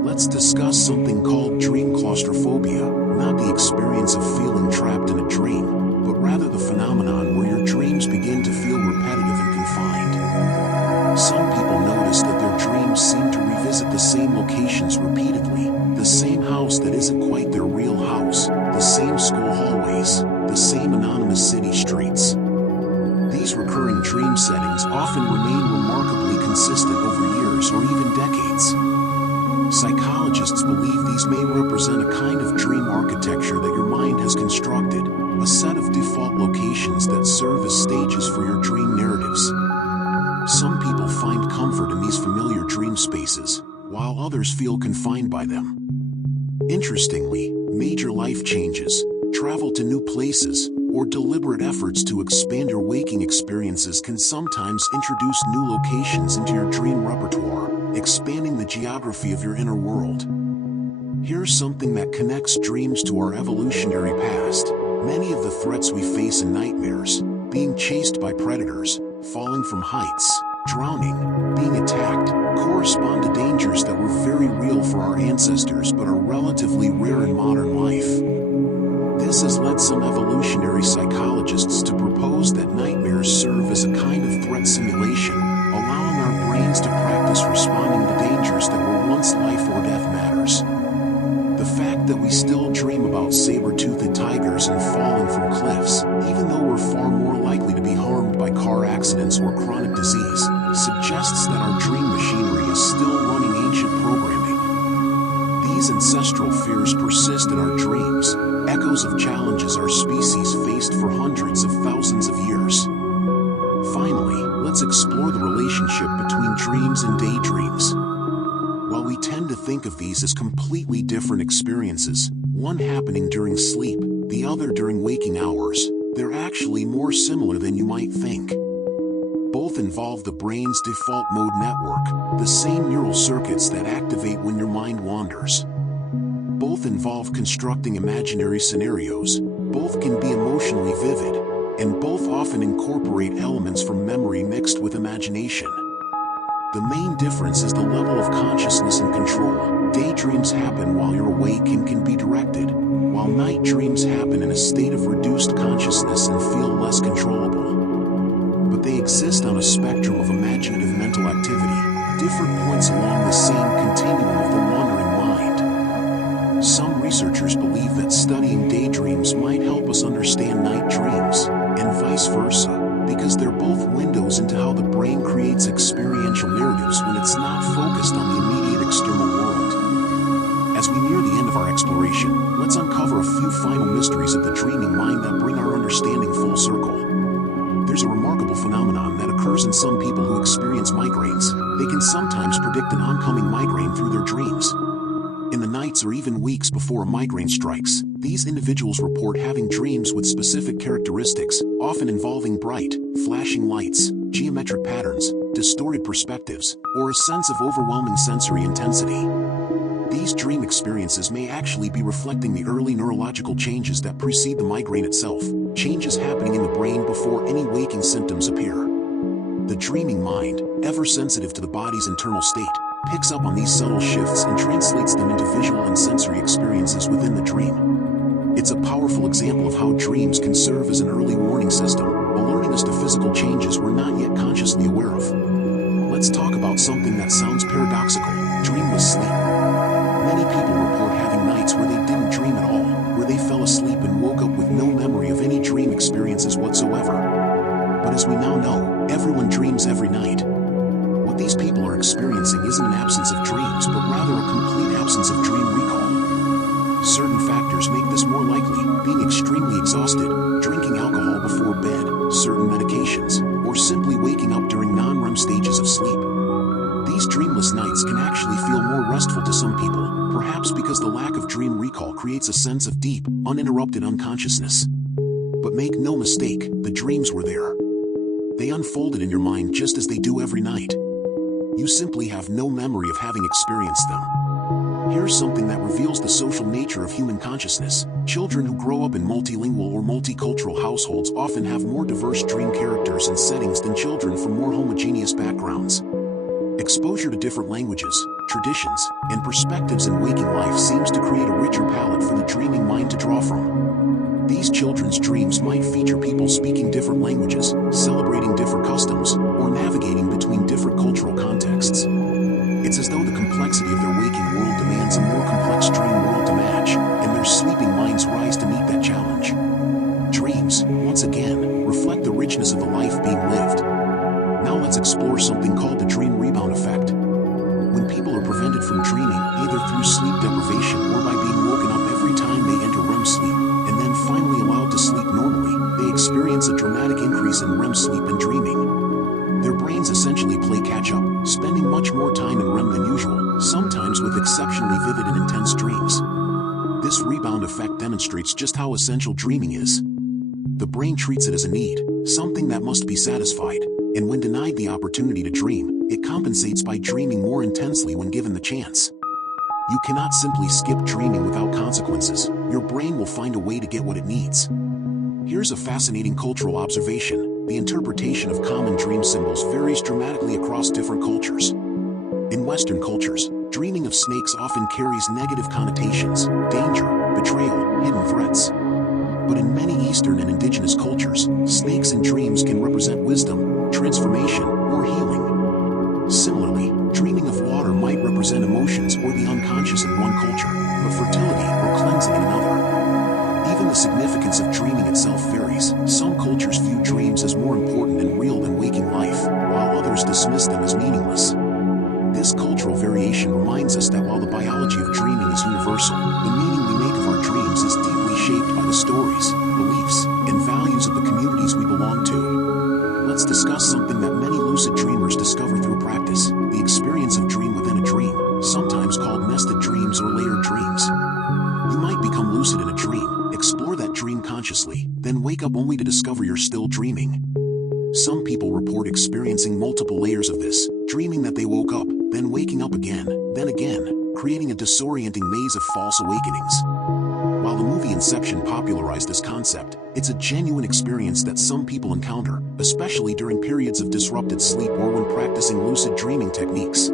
Let's discuss something called dream claustrophobia, not the experience of feeling trapped in a dream, but rather the phenomenon where your dreams begin to feel repetitive and confined. Some people notice that their dreams seem to revisit the same locations repeatedly, the same house that isn't quite their real house, the same school hallways, the same anonymous city streets. These recurring dream settings often remain remarkably consistent over years or even decades. Psychologists believe these may represent a kind of dream architecture that your mind has constructed, a set of default locations that serve as stages for your dream narratives. dream spaces, while others feel confined by them. Interestingly, major life changes, travel to new places, or deliberate efforts to expand your waking experiences can sometimes introduce new locations into your dream repertoire, expanding the geography of your inner world. Here's something that connects dreams to our evolutionary past. Many of the threats we face in nightmares, being chased by predators, falling from heights, drowning, being attacked, correspond to dangers that were very real for our ancestors but are relatively rare in modern life. This has led some evolutionary psychologists to propose that nightmares serve as a kind of threat simulation, allowing our brains to practice responding to dangers that were once life or death matters. The fact that we still dream about saber-toothed tigers and falling from cliffs, even though we're far more likely to be harmed by car accidents or chronic disease, suggests that our dream machinery is still running ancient programming. These ancestral fears persist in our dreams, echoes of challenges our species faced for hundreds of thousands of years. Finally, let's explore the relationship between dreams and daydreams. While we tend to think of these as completely different experiences, one happening during sleep, the other during waking hours, they're actually more similar than you might think. Both involve the brain's default mode network, the same neural circuits that activate when your mind wanders. Both involve constructing imaginary scenarios, both can be emotionally vivid, and both often incorporate elements from memory mixed with imagination. The main difference is the level of consciousness and control. Daydreams happen while you're awake and can be directed, while night dreams happen in a state of reduced consciousness and feel less controllable. But they exist on a spectrum of imaginative mental activity, different points along the same continuum of the wandering mind. Some researchers believe that studying daydreams might help us understand night dreams, and vice versa, because they're both windows into how the brain creates experiential narratives when it's not focused on the immediate external world. As we near the end of our exploration, let's uncover a few final mysteries of the dreaming mind that bring our understanding full circle. There's a remarkable phenomenon that occurs in some people who experience migraines. They can sometimes predict an oncoming migraine through their dreams. In the nights or even weeks before a migraine strikes, these individuals report having dreams with specific characteristics, often involving bright, flashing lights, geometric patterns, distorted perspectives, or a sense of overwhelming sensory intensity. These dream experiences may actually be reflecting the early neurological changes that precede the migraine itself, changes happening in the brain before any waking symptoms appear. The dreaming mind, ever sensitive to the body's internal state, picks up on these subtle shifts and translates them into visual and sensory experiences within the dream. It's a powerful example of how dreams can serve as an early warning system, alerting us to physical changes we're not yet consciously aware of. Let's talk about something that sounds paradoxical: dreamless sleep. Many people report having nights where they didn't dream at all, where they fell asleep and woke up with no memory of any dream experiences whatsoever. But as we now know, everyone dreams every night. What these people are experiencing isn't an absence of dreams, but rather a complete absence of dream recall. Certain factors make this more likely: being extremely exhausted, drinking alcohol before bed, certain medications, or simply waking up during non-REM stages of sleep. These dreamless nights can actually feel more restful to some people, perhaps because the lack of dream recall creates a sense of deep, uninterrupted unconsciousness. But make no mistake, the dreams were there. They unfolded in your mind just as they do every night. You simply have no memory of having experienced them. Here's something that reveals the social nature of human consciousness. Children who grow up in multilingual or multicultural households often have more diverse dream characters and settings than children from more homogeneous backgrounds. Exposure to different languages, traditions, and perspectives in waking life seems to create a richer palette for the dreaming mind to draw from. These children's dreams might feature people speaking different languages, celebrating different customs, or navigating between different cultural contexts. It's as though the complexity of their waking world demands a more complex dream world to match, and their sleeping minds rise to meet that challenge. Dreams, once again, reflect the richness of the life being lived. Now let's explore something called the dream rebound effect. When people are prevented from dreaming, either through sleep deprivation or by being woken up every time they enter REM sleep, and then finally allowed to sleep normally, they experience a dramatic increase in REM sleep and dreaming. Their brains essentially play catch-up, spending much more time in REM than usual, sometimes with exceptionally vivid and intense dreams. This rebound effect demonstrates just how essential dreaming is. The brain treats it as a need, something that must be satisfied, and when denied the opportunity to dream, it compensates by dreaming more intensely when given the chance. You cannot simply skip dreaming without consequences. Your brain will find a way to get what it needs. Here's a fascinating cultural observation. The interpretation of common dream symbols varies dramatically across different cultures. In Western cultures, dreaming of snakes often carries negative connotations, danger, betrayal, hidden threats. But in many Eastern and indigenous cultures, snakes in dreams can represent wisdom, transformation, or healing. Similarly, dreaming of water might represent emotions or the unconscious in one culture, but fertility or cleansing in another. Even the significance of dreaming itself varies. Some cultures view dreams as more important and real than waking life, while others dismiss them as meaningless. This cultural variation reminds us that while the biology of dreaming is universal, the meaning we make of our dreams is deeply shaped by the stories, beliefs, and values of the communities we belong to. Let's discuss something that many lucid dreamers discover through practice: the experience of dream within a dream, sometimes called nested dreams or layered dreams. You might become lucid in a dream, explore that dream consciously, then wake up only to discover you're still dreaming. Some people report experiencing multiple layers of this, dreaming that they woke up, then waking up again, then again, creating a disorienting maze of false awakenings. While the movie Inception popularized this concept, it's a genuine experience that some people encounter, especially during periods of disrupted sleep or when practicing lucid dreaming techniques.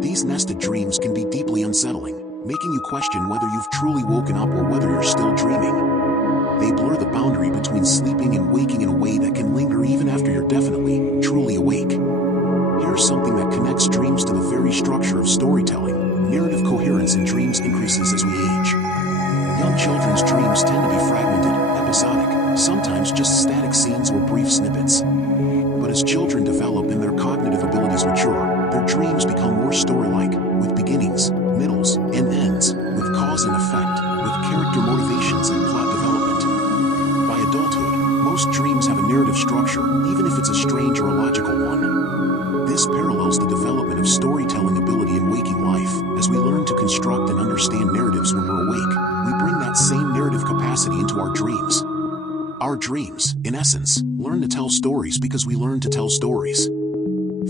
These nested dreams can be deeply unsettling, making you question whether you've truly woken up or whether you're still dreaming. They blur the boundary between sleeping and waking in a way that can linger even after you're definitely, truly awake. Here's something that connects dreams to the very structure of storytelling. Narrative coherence in dreams increases as we age. Young children's dreams tend to be fragmented, episodic, sometimes just static scenes or brief snippets. But as children develop and their cognitive abilities mature, their dreams become more story-like, with beginnings, middles, and ends, with cause and effect, with character motivations and plot development. By adulthood, most dreams have a narrative structure, even if it's a strange or illogical one. This parallels the development of storytelling ability in waking life. As we learn to construct and understand narratives when we're awake, we bring that same narrative capacity into our dreams. Our dreams, in essence, learn to tell stories because we learn to tell stories.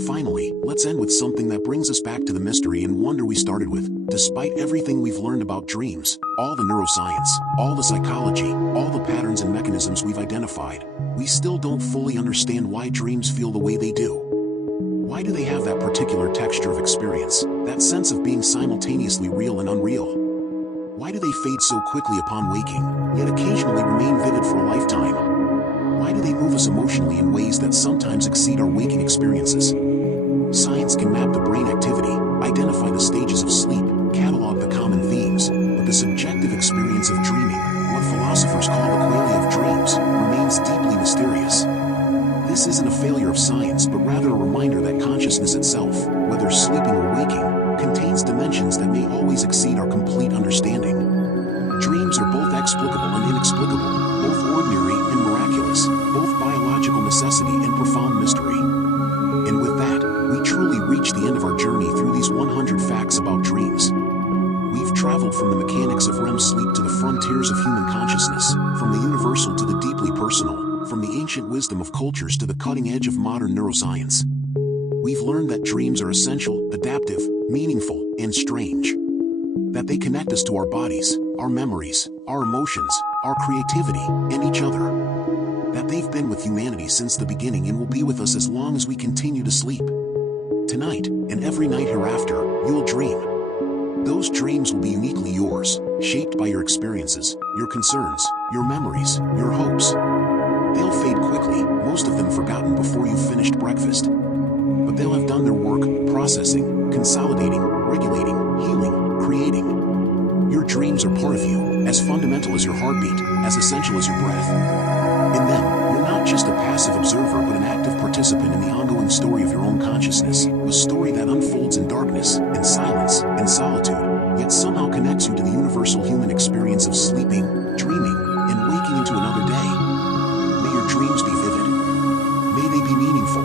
Finally, let's end with something that brings us back to the mystery and wonder we started with. Despite everything we've learned about dreams, all the neuroscience, all the psychology, all the patterns and mechanisms we've identified, we still don't fully understand why dreams feel the way they do. Why do they have that particular texture of experience, that sense of being simultaneously real and unreal? Why do they fade so quickly upon waking, yet occasionally remain vivid for a lifetime? Why do they move us emotionally in ways that sometimes exceed our waking experiences? Science can map the brain activity, identify the stages of sleep, catalog the common themes, but the subjective experience of dreaming, what philosophers call the qualia of dreams, remains deeply mysterious. This isn't a failure of science, but rather a reminder that consciousness itself, whether sleeping or waking, contains dimensions that may always exceed our complete understanding. Dreams are both explicable and inexplicable, both ordinary and miraculous, both biological necessity and profound mystery. And with that, we truly reach the end of our journey through these 100 facts about dreams. We've traveled from the mechanics of REM sleep to the frontiers of human consciousness, from the universal to the deeply personal, from the ancient wisdom of cultures to the cutting edge of modern neuroscience. We've learned that dreams are essential, adaptive, meaningful, and strange. That they connect us to our bodies, our memories, our emotions, our creativity, and each other. That they've been with humanity since the beginning and will be with us as long as we continue to sleep. Tonight, and every night hereafter, you'll dream. Those dreams will be uniquely yours, shaped by your experiences, your concerns, your memories, your hopes. They'll fade quickly, most of them forgotten before you've finished breakfast. But they'll have done their work, processing, consolidating, regulating, healing, creating. Your dreams are part of you, as fundamental as your heartbeat, as essential as your breath. In them, you're not just a passive observer but an active participant in the ongoing story of your own consciousness, a story that unfolds in darkness, in silence, in solitude, yet somehow connects you to the universal human experience of sleeping, dreaming, and waking into another day. May your dreams be vivid. May they be meaningful.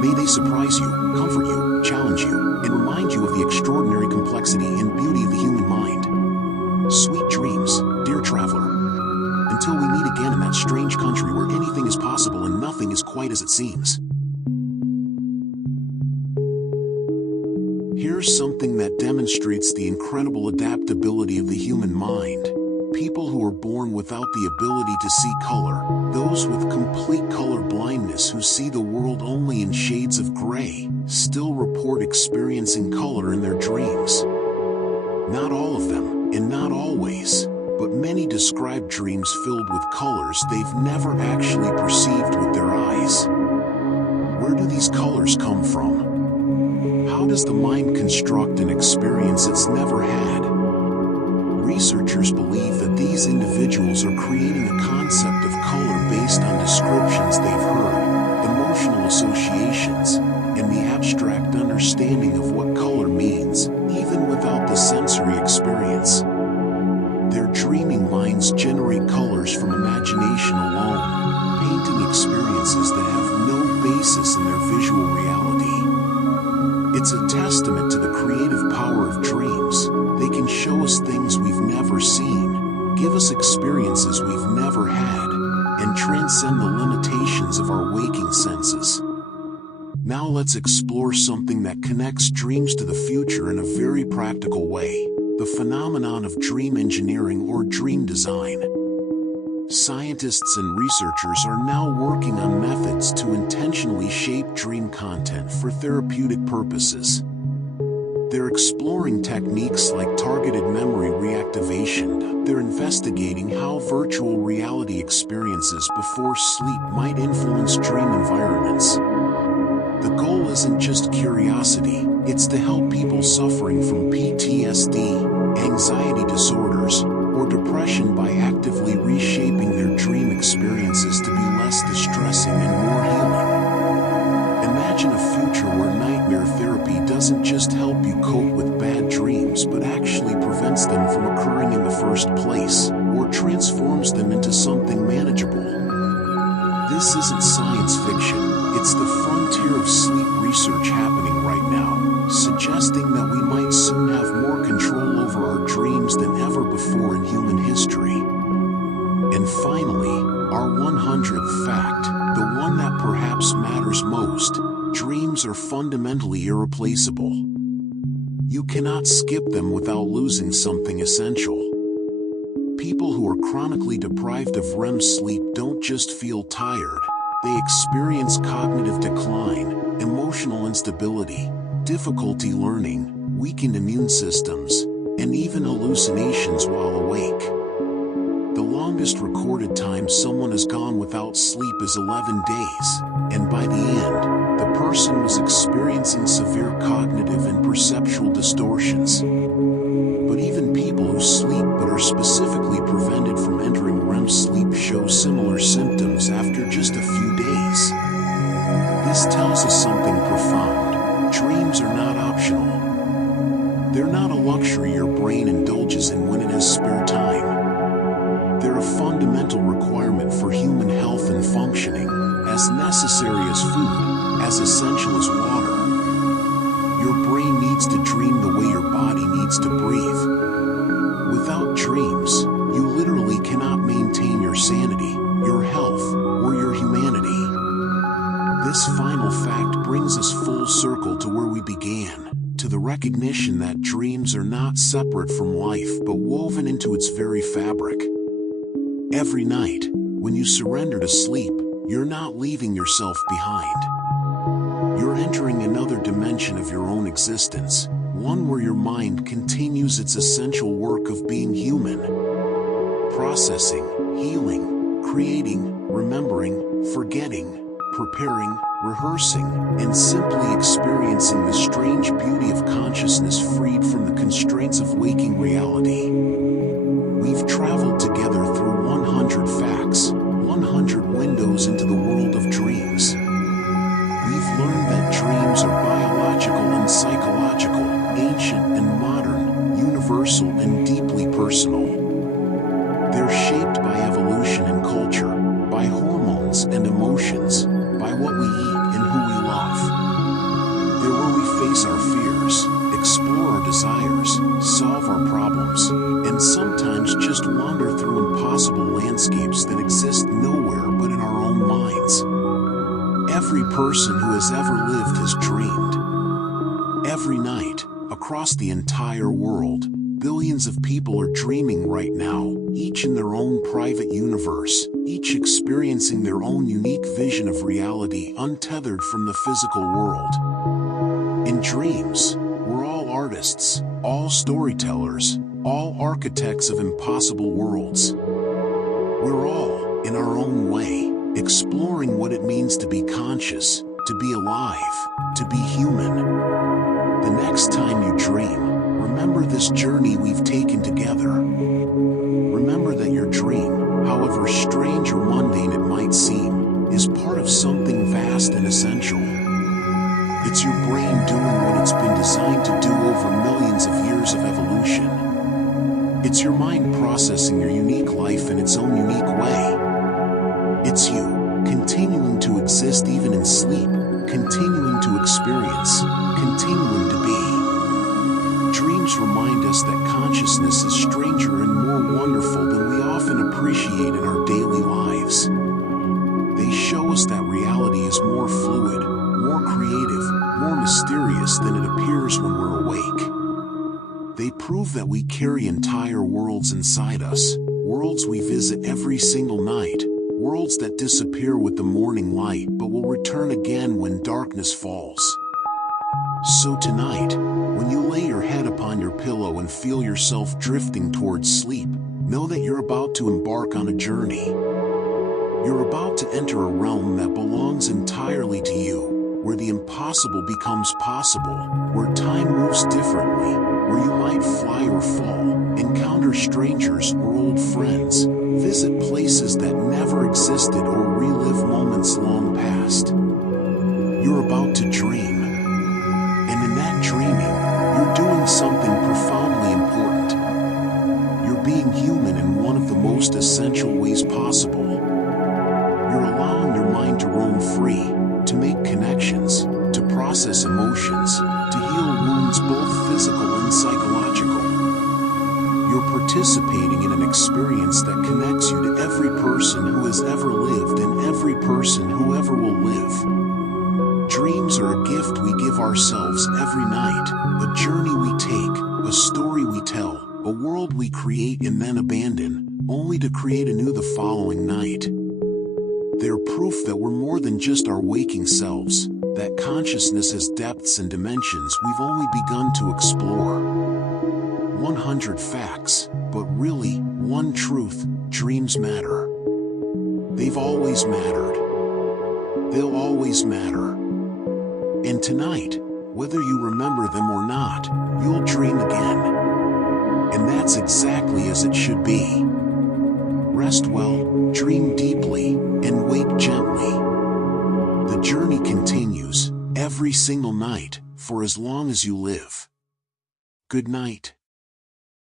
May they surprise you, comfort you, challenge you, and remind you of the extraordinary complexity and beauty of the human mind. Sweet dreams, dear traveler. Until we meet again in that strange country where anything is possible and nothing is quite as it seems. Here's something that demonstrates the incredible adaptability of the human mind. People who are born without the ability to see color, those with complete color blindness who see the world only in shades of gray, still report experiencing color in their dreams. Not all of them, and not always, but many describe dreams filled with colors they've never actually perceived with their eyes. Where do these colors come from? How does the mind construct an experience it's never had? Researchers believe that these individuals are creating a concept of color based on descriptions they've heard, emotional associations, and the abstract understanding of what color means, even without the sensory experience. Their dreaming minds generate colors from imagination alone, painting experiences that have no basis in their visual reality. It's a testament to the creative power of dreams. They can show us things we've never seen, give us experiences we've never had, and transcend the limitations of our waking senses. Now let's explore something that connects dreams to the future in a very practical way: the phenomenon of dream engineering or dream design. Scientists and researchers are now working on methods to intentionally shape dream content for therapeutic purposes. They're exploring techniques like targeted memory reactivation. They're investigating how virtual reality experiences before sleep might influence dream environments. The goal isn't just curiosity, it's to help people suffering from PTSD, anxiety disorders, or depression by actively reshaping their dream experiences to be less distressing and more healing. Imagine a future where nightmare therapy doesn't just help you cope with bad dreams but actually prevents them from occurring in the first place, or transforms them into something manageable. This isn't science fiction, it's the frontier of sleep research happening right now, suggesting that we might soon have more control over our dreams than ever before in human history. And finally, our 100th fact, the one that perhaps matters most: dreams are fundamentally irreplaceable. You cannot skip them without losing something essential. People who are chronically deprived of REM sleep don't just feel tired, they experience cognitive decline, emotional instability, difficulty learning, weakened immune systems, and even hallucinations while awake. The longest recorded time someone has gone without sleep is 11 days, and by the end, the person was experiencing severe cognitive and perceptual distortions. But even people who sleep but are specifically prevented from entering REM sleep show similar symptoms after just a few days. This tells us something profound: dreams are not optional. They're not a luxury your brain indulges in when it has spare time. They're a fundamental requirement for human health and functioning, as necessary as food, as essential as water. Your brain needs to dream the way your body needs to breathe. Without dreams, you literally cannot maintain your sanity, your health, or your humanity. This final fact brings us full circle to where we began, to the recognition that dreams are not separate from life but woven into its very fabric. Every night, when you surrender to sleep, you're not leaving yourself behind. You're entering another dimension of your own existence, one where your mind continues its essential work of being human. Processing, healing, creating, remembering, forgetting, preparing, rehearsing, and simply experiencing the strange beauty of consciousness freed from the constraints of waking reality. We've traveled together through 100 facts, 100 windows into the world of dreams. We've learned that dreams are biological and psychological, ancient and modern, universal and deeply personal. They're shaped by evolution and culture, by hormones and emotions, by what we eat and who we love. face our fears, explore our desires, solve our problems, and sometimes just wander through impossible landscapes that exist nowhere but in our own minds. Every person who has ever lived has dreamed. Every night, across the entire world, billions of people are dreaming right now, each in their own private universe, each experiencing their own unique vision of reality untethered from the physical world. In dreams, we're all artists, all storytellers, all architects of impossible worlds. We're all, in our own way, exploring what it means to be conscious, to be alive, to be human. The next time you dream, remember this journey we've taken together. Remember that your dream, however strange or mundane it might seem, is part of something vast and essential. It's your brain doing what it's been designed to do over millions of years of evolution. It's your mind processing your unique life in its own unique way. It's you, continuing to exist even in sleep, continuing to experience, continuing to be. Dreams remind us that consciousness is stranger and more wonderful than we often appreciate in our daily lives. They show us that reality is more fluid, more creative, more mysterious than it appears when we're awake. They prove that we carry entire worlds inside us, worlds we visit every single night, worlds that disappear with the morning light but will return again when darkness falls. So tonight, when you lay your head upon your pillow and feel yourself drifting towards sleep, know that you're about to embark on a journey. You're about to enter a realm that belongs entirely to you, where the impossible becomes possible, where time moves differently, where you might fly or fall, encounter strangers or old friends, visit places that never existed or relive moments long past. You're about to dream. And in that dreaming, you're doing something profoundly important. You're being human in one of the most essential ways possible. You're allowing your mind to roam free, to make connections, to process emotions, to heal wounds both physical and psychological. You're participating in an experience that connects you to every person who has ever lived and every person who ever will live. Dreams are a gift we give ourselves every night, a journey we take, a story we tell, a world we create and then abandon, only to create anew the following night. They're proof that we're more than just our waking selves, that consciousness has depths and dimensions we've only begun to explore. 100 facts, but really, one truth: dreams matter. They've always mattered. They'll always matter. And tonight, whether you remember them or not, you'll dream again. And that's exactly as it should be. Rest well, dream deeply, and wake gently. The journey continues, every single night, for as long as you live. Good night.